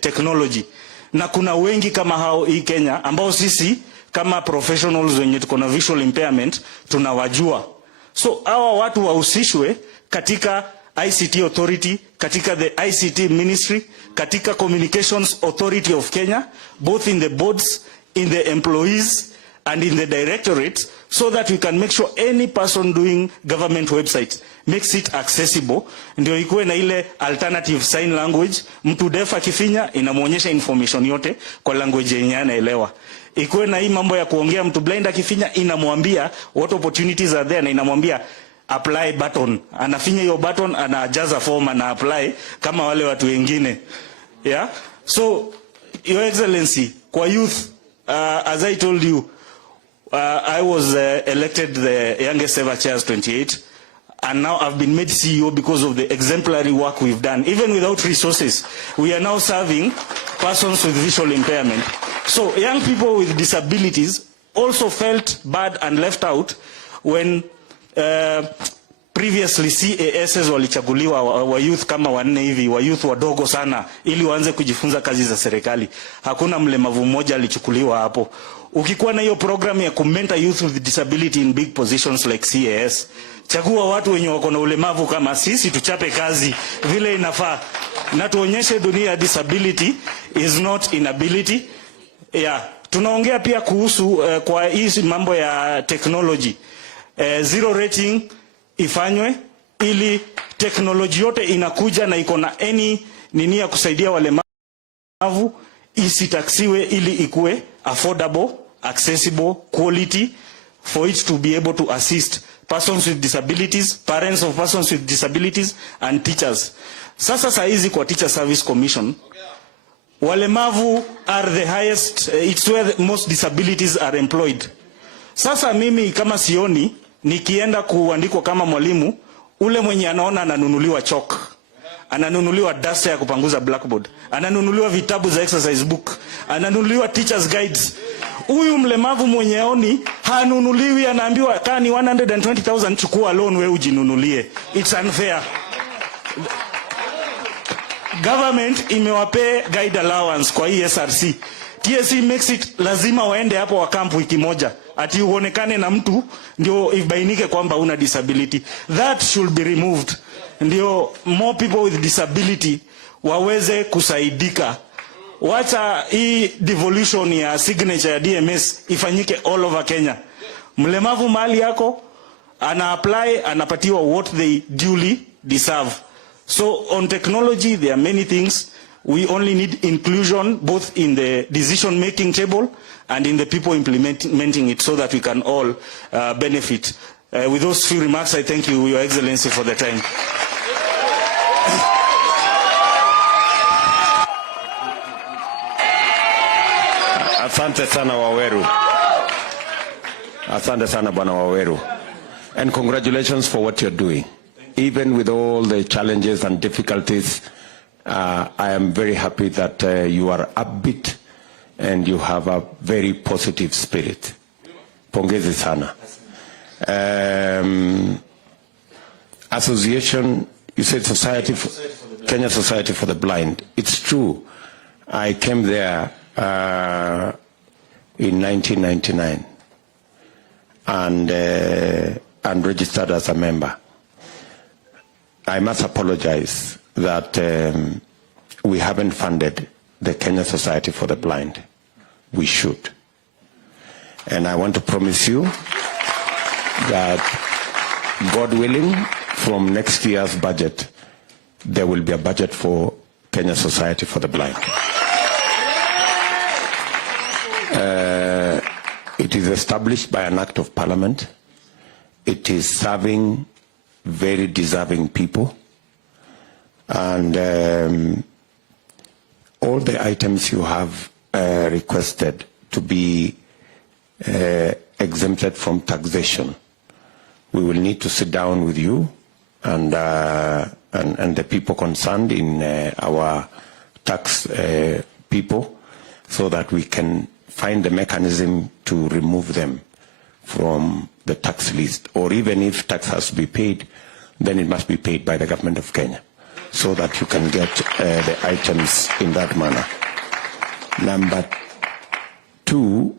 technology. Na kuna wengi kama hao hii Kenya ambao sisi kama professionals wenye tuko na visual impairment tunawajua. So hawa watu wahusishwe katika ICT Authority, katika the ICT Ministry, katika Communications Authority of Kenya, both in the boards, in the employees, and in the directorate, so that we can make sure any person doing government websites makes it accessible. Ndio ikuwe na ile alternative sign language, mtu deaf akifinya inamuonyesha information yote kwa language yenye anaelewa. Ikuwe na hii mambo ya kuongea, mtu blind akifinya inamwambia what opportunities are there na inamwambia apply button. Anafinya hiyo button, anajaza form, ana apply kama wale watu wengine. Yeah? So, Your Excellency, kwa youth, as I told you, I was elected the youngest ever chair as 28, and now I've been made CEO because of the exemplary work we've done. Even without resources, we are now serving persons with visual impairment. So young people with disabilities also felt bad and left out when previously CASs walichaguliwa wa youth kama 4 hivi, wa youth wadogo sana ili waanze kujifunza kazi za serikali. Hakuna mlemavu mmoja alichukuliwa hapo. Ukikuwa na hiyo program ya kumenta youth with disability in big positions like CAS, chagua watu wenye wako na ulemavu kama sisi, tuchape kazi vile inafaa na tuonyeshe dunia disability is not inability. Yeah, tunaongea pia kuhusu kwa hizi mambo ya technology. Zero rating ifanywe ili teknoloji yote inakuja na iko na nini ya kusaidia walemavu isitaksiwe, ili ikue affordable, accessible, quality for it to be able to assist persons with disabilities, parents of persons with disabilities and teachers. Sasa saizi kwa Teacher Service Commission, walemavu are the highest, it's where most disabilities are employed. Sasa mimi kama sioni, nikienda kuandikwa kama mwalimu, ule mwenye anaona ananunuliwa chalk, ananunuliwa duster ya kupanguza blackboard, ananunuliwa vitabu za exercise book, ananunuliwa teachers guides. Huyu mlemavu mwenye aoni hanunuliwi, anaambiwa kani 120,000 chukua loan wewe ujinunulie. It's unfair. Government imewape guide allowance kwa ESRC. TSC makes it lazima waende hapo wa camp wiki moja, ati uonekane na mtu ndio ibainike kwamba una disability. That should be removed. Ndio more people with disability waweze kusaidika. Wacha hii devolution ya signature ya DMS ifanyike all over Kenya. Mlemavu mahali yako ana apply, anapatiwa what they duly deserve. So on technology there are many things. We only need inclusion both in the decision making table and in the people implementing it, so that we can all benefit. With those few remarks, I thank you, Your Excellency, for the time. Asante sana Waweru. Asante sana Bwana Waweru. And congratulations for what you're doing. Even with all the challenges and difficulties, I am very happy that you are upbeat and you have a very positive spirit. Pongezi sana. Association, you said Kenya Society for the Blind. It's true. I came there in 1999 and registered as a member. I must apologize that we haven't funded the Kenya Society for the Blind. We should. And I want to promise you that, God willing, from next year's budget, there will be a budget for Kenya Society for the Blind. It is established by an act of parliament. It is serving very deserving people. And all the items you have requested to be exempted from taxation, we will need to sit down with you and the people concerned in our tax people, so that we can find the mechanism to remove them from the tax list. Or even if tax has to be paid, then it must be paid by the government of Kenya, so that you can get the items in that manner. Number two,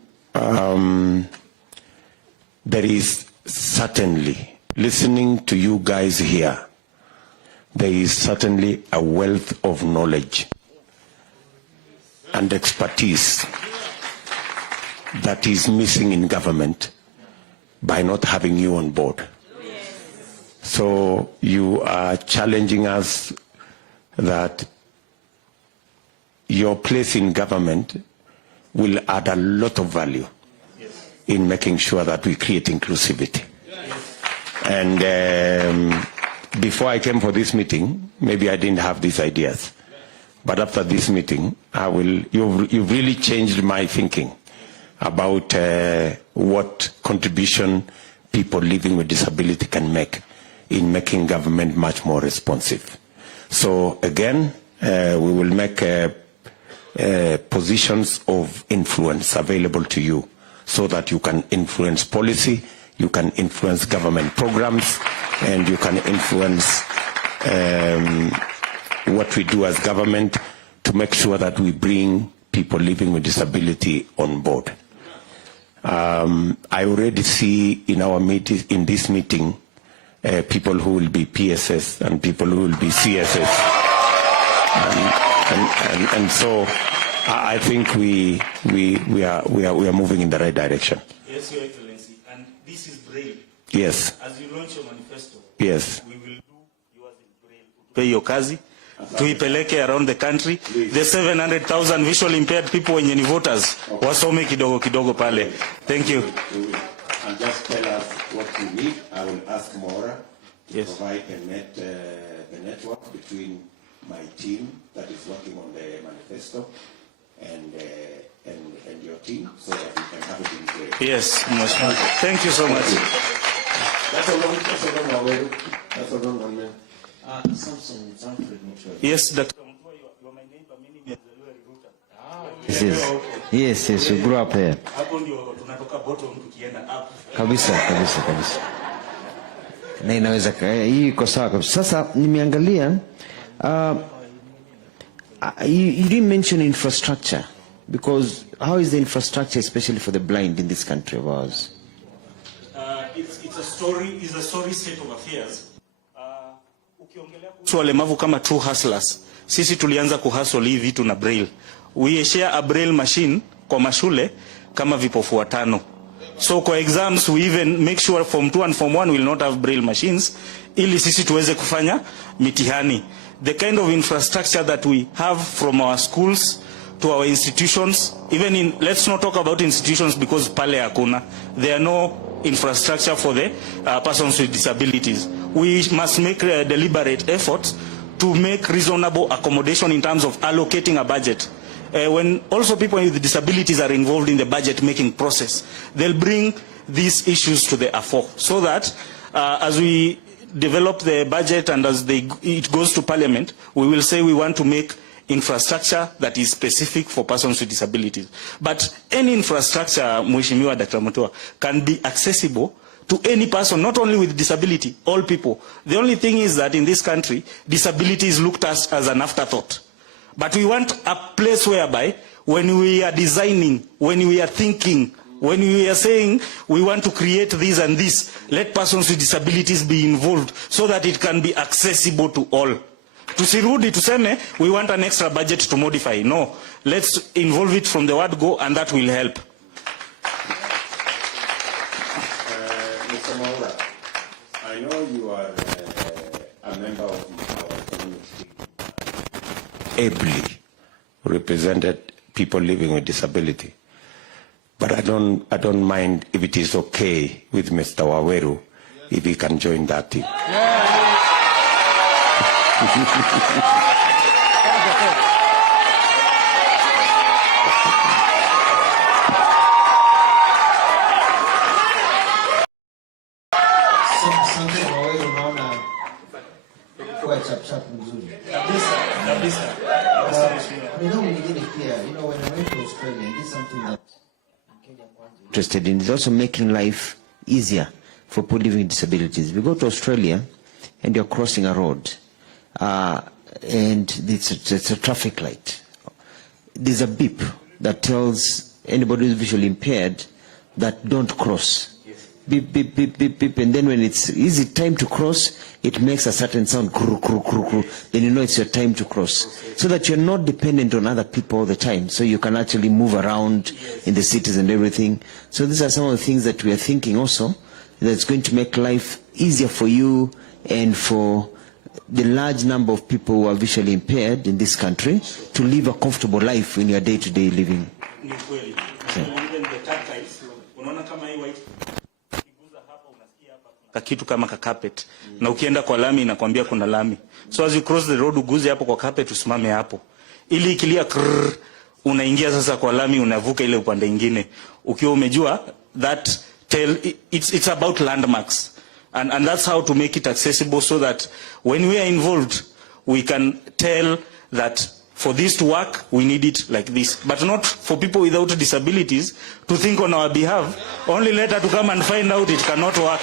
there is certainly, listening to you guys here, there is certainly a wealth of knowledge and expertise that is missing in government by not having you on board. So you are challenging us that your place in government will add a lot of value in making sure that we create inclusivity. And before I came for this meeting, maybe I didn't have these ideas. But after this meeting, you've really changed my thinking about what contribution people living with disability can make in making government much more responsive. So again, we will make positions of influence available to you, so that you can influence policy, you can influence government programs, and you can influence what we do as government to make sure that we bring people living with disability on board. I already see in our meeting, in this meeting, people who will be PSS and people who will be CSS, and so I think we are moving in the right direction. Yes, Your Excellency, and this is Braille. Yes. As you launch your manifesto, yes, we will do yours in Braille. Pay your kazi, tuipeleke around the country. The 700,000 visually impaired people wenye ni voters wasome kidogo kidogo pale. Thank you. And just tell us what you need. I will ask Maura to provide the network between my team that is working on the manifesto and your team, so that we can have it in place. Yes, thank you so much. That's a long one, man. Yes, Dr. Yes, you grew up here. Kabisa. Na inaweza hii iko sawa kabisa. Sasa nimeangalia you didn't mention infrastructure, because how is the infrastructure, especially for the blind, in this country of ours? It's a story state of affairs. Ukiongelea kuhusu walemavu kama true hustlers, sisi tulianza kuhustle hii vitu na Braille. We share a Braille machine kwa mashule kama vipofu watano. So kwa exams we even make sure Form 2 and Form 1 will not have Braille machines, ili sisi tuweze kufanya mitihani. The kind of infrastructure that we have from our schools to our institutions, even in, let's not talk about institutions because pale hakuna, there are no infrastructure for the persons with disabilities. We must make deliberate efforts to make reasonable accommodation in terms of allocating a budget. When also people with disabilities are involved in the budget making process, they'll bring these issues to the fore, so that as we develop the budget and as it goes to Parliament, we will say we want to make infrastructure that is specific for persons with disabilities. But any infrastructure, Mheshimiwa Dr. Mutua, can be accessible to any person, not only with disability, all people. The only thing is that in this country, disability is looked at as an afterthought. But we want a place whereby when we are designing, when we are thinking, When we are saying we want to create this and this, let persons with disabilities be involved so that it can be accessible to all. Tusirudi tuseme we want an extra budget to modify. No, let's involve it from the word go, and that will help. Mr. Maura, I know you are a member of our community. Ably represented people living with disability. But I don't mind if it is okay with Mr. Waweru if he can join that team. Interested in is also making life easier for people living with disabilities. We go to Australia and you're crossing a road and it's a traffic light. There's a beep that tells anybody who's visually impaired that don't cross. Beep, beep, beep, beep, beep, and then when it's easy time to cross, it makes a certain sound, kru, kru, kru, kru. Then you know it's your time to cross. So that you're not dependent on other people all the time. So you can actually move around in the cities and everything. So these are some of the things that we are thinking also, that's going to make life easier for you and for the large number of people who are visually impaired in this country to live a comfortable life in your day-to-day living. Kitu kama carpet na ukienda kwa lami inakwambia kuna lami, so as you cross the road uguze hapo kwa carpet, usimame hapo ili ikilia unaingia sasa kwa lami, unavuka ile upande mwingine ukiwa umejua that it's about landmarks and that's how to make it accessible, so that when we are involved we can tell that for this to work we need it like this, but not for people without disabilities to think on our behalf only later to come and find out it cannot work.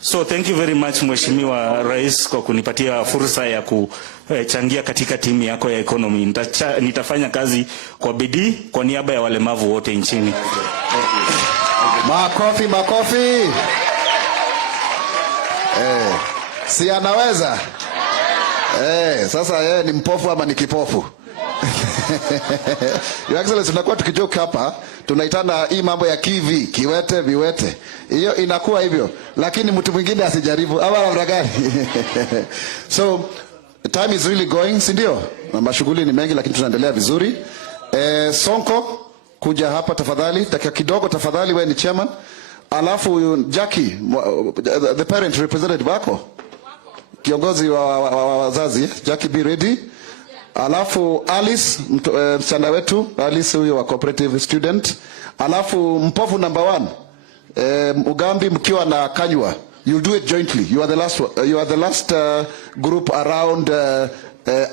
So thank you very much Mheshimiwa Rais kwa kunipatia fursa ya kuchangia katika timu yako ya economy. Nitafanya kazi kwa bidii kwa niaba ya walemavu wote nchini. Makofi, makofi. Si anaweza? Sasa yeye ni mpofu ama ni kipofu? Your Excellency, tunakuwa tukijoke hapa, tunaitana hii mambo ya kivi, kiwete, viwete. Hiyo inakuwa hivyo, lakini mtu mwingine asijaribu. Ama namna gani? So, time is really going, si ndio? Na mashughuli ni mengi lakini tunaendelea vizuri. Sonko, kuja hapa tafadhali, dakika kidogo tafadhali, wewe ni chairman. Alafu Jackie, the parent representative wako, kiongozi wa wazazi, Jackie, be ready. Alafu Alice, msichana wetu Alice huyo wa cooperative student. Alafu mpofu number 1, Ugambi mkiwa na Kanywa, you'll do it jointly. You are the last group around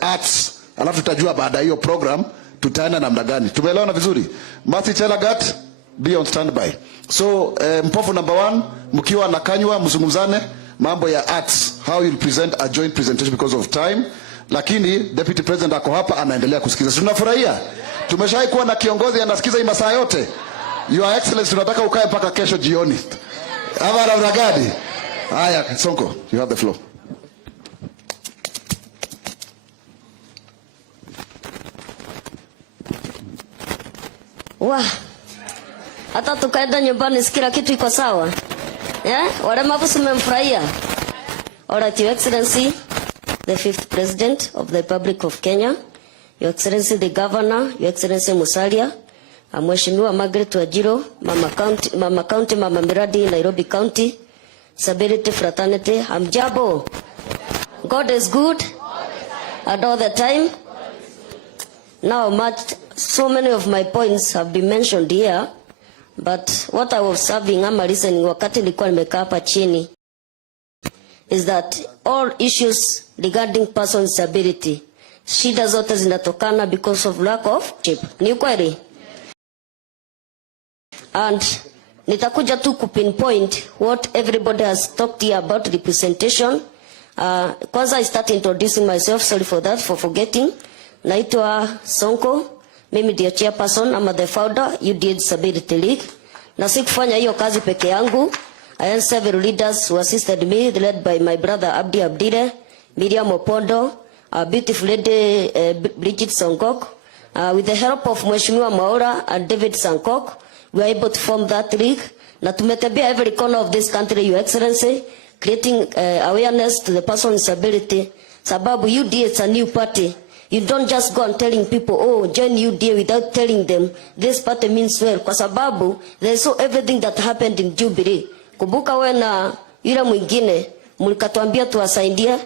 arts. Alafu tutajua baada hiyo program tutaenda namna gani. Tumeelewana vizuri? Mati Chelagat, be on standby. So mpofu number 1 mkiwa na Kanywa, mzungumzane mambo ya arts, how you'll present a joint presentation because of time. Lakini Deputy President ako hapa anaendelea kusikiza. Tunafurahia. Tumeshai kuwa na kiongozi anasikiza hii masaa yote. Your Excellency, tunataka ukae mpaka kesho jioni. Ama namna gani? Haya, Sonko, you have the floor. Hata tukaenda nyumbani kila kitu iko sawa. Walemavu mmemfurahia. All right, Your Excellency, the 5th President of the Republic of Kenya, Your Excellency the Governor, Your Excellency Musalia, Mheshimiwa Margaret Wajiro, Mama County, Mama Miradi, Nairobi County, Disability Fraternity, hamjambo. God is good and all the time. Now, so many of my points have been mentioned here, but what I was serving ama listening wakati nilikuwa nimekaa hapa chini is that all issues regarding person disability, shida zote zinatokana because of lack of chip. Ni kweli? And nitakuja tu kupinpoint what everybody has talked here about representation. Kwanza I start introducing myself, sorry for that, for forgetting. naitwa Sonko, mimi ndio chairperson ama the founder UDA Disability League, na sikufanya hiyo kazi peke yangu. I had several leaders who assisted me, led by my brother Abdi Abdire, Miriam Opondo, our beautiful lady Bridget Sankok. With the help of Mheshimiwa Maura and David Sankok, we were able to form that league. Na tumetembea every corner of this country, Your Excellency, creating awareness to the person with disability. Sababu UDA is a new party. You don't just go and telling people, oh, join UDA without telling them this party means well. Kwa sababu they saw everything that happened in Jubilee. Kumbuka we na yule mwingine mlikatuambia tuwasaidia,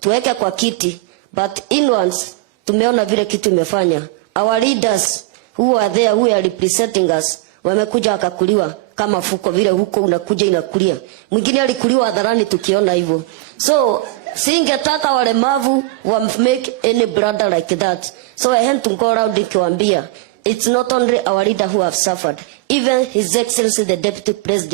tuweke kwa kiti, but inwards tumeona vile kitu imefanya. Our leaders who are there, who are representing us, wamekuja wakakuliwa kama fuko vile huko unakuja inakulia. Mwingine alikuliwa hadharani tukiona hivyo. So singetaka walemavu wa make any brother like that. So I had to go around nikiwaambia, it's not only our leader who have suffered, even His Excellency the Deputy President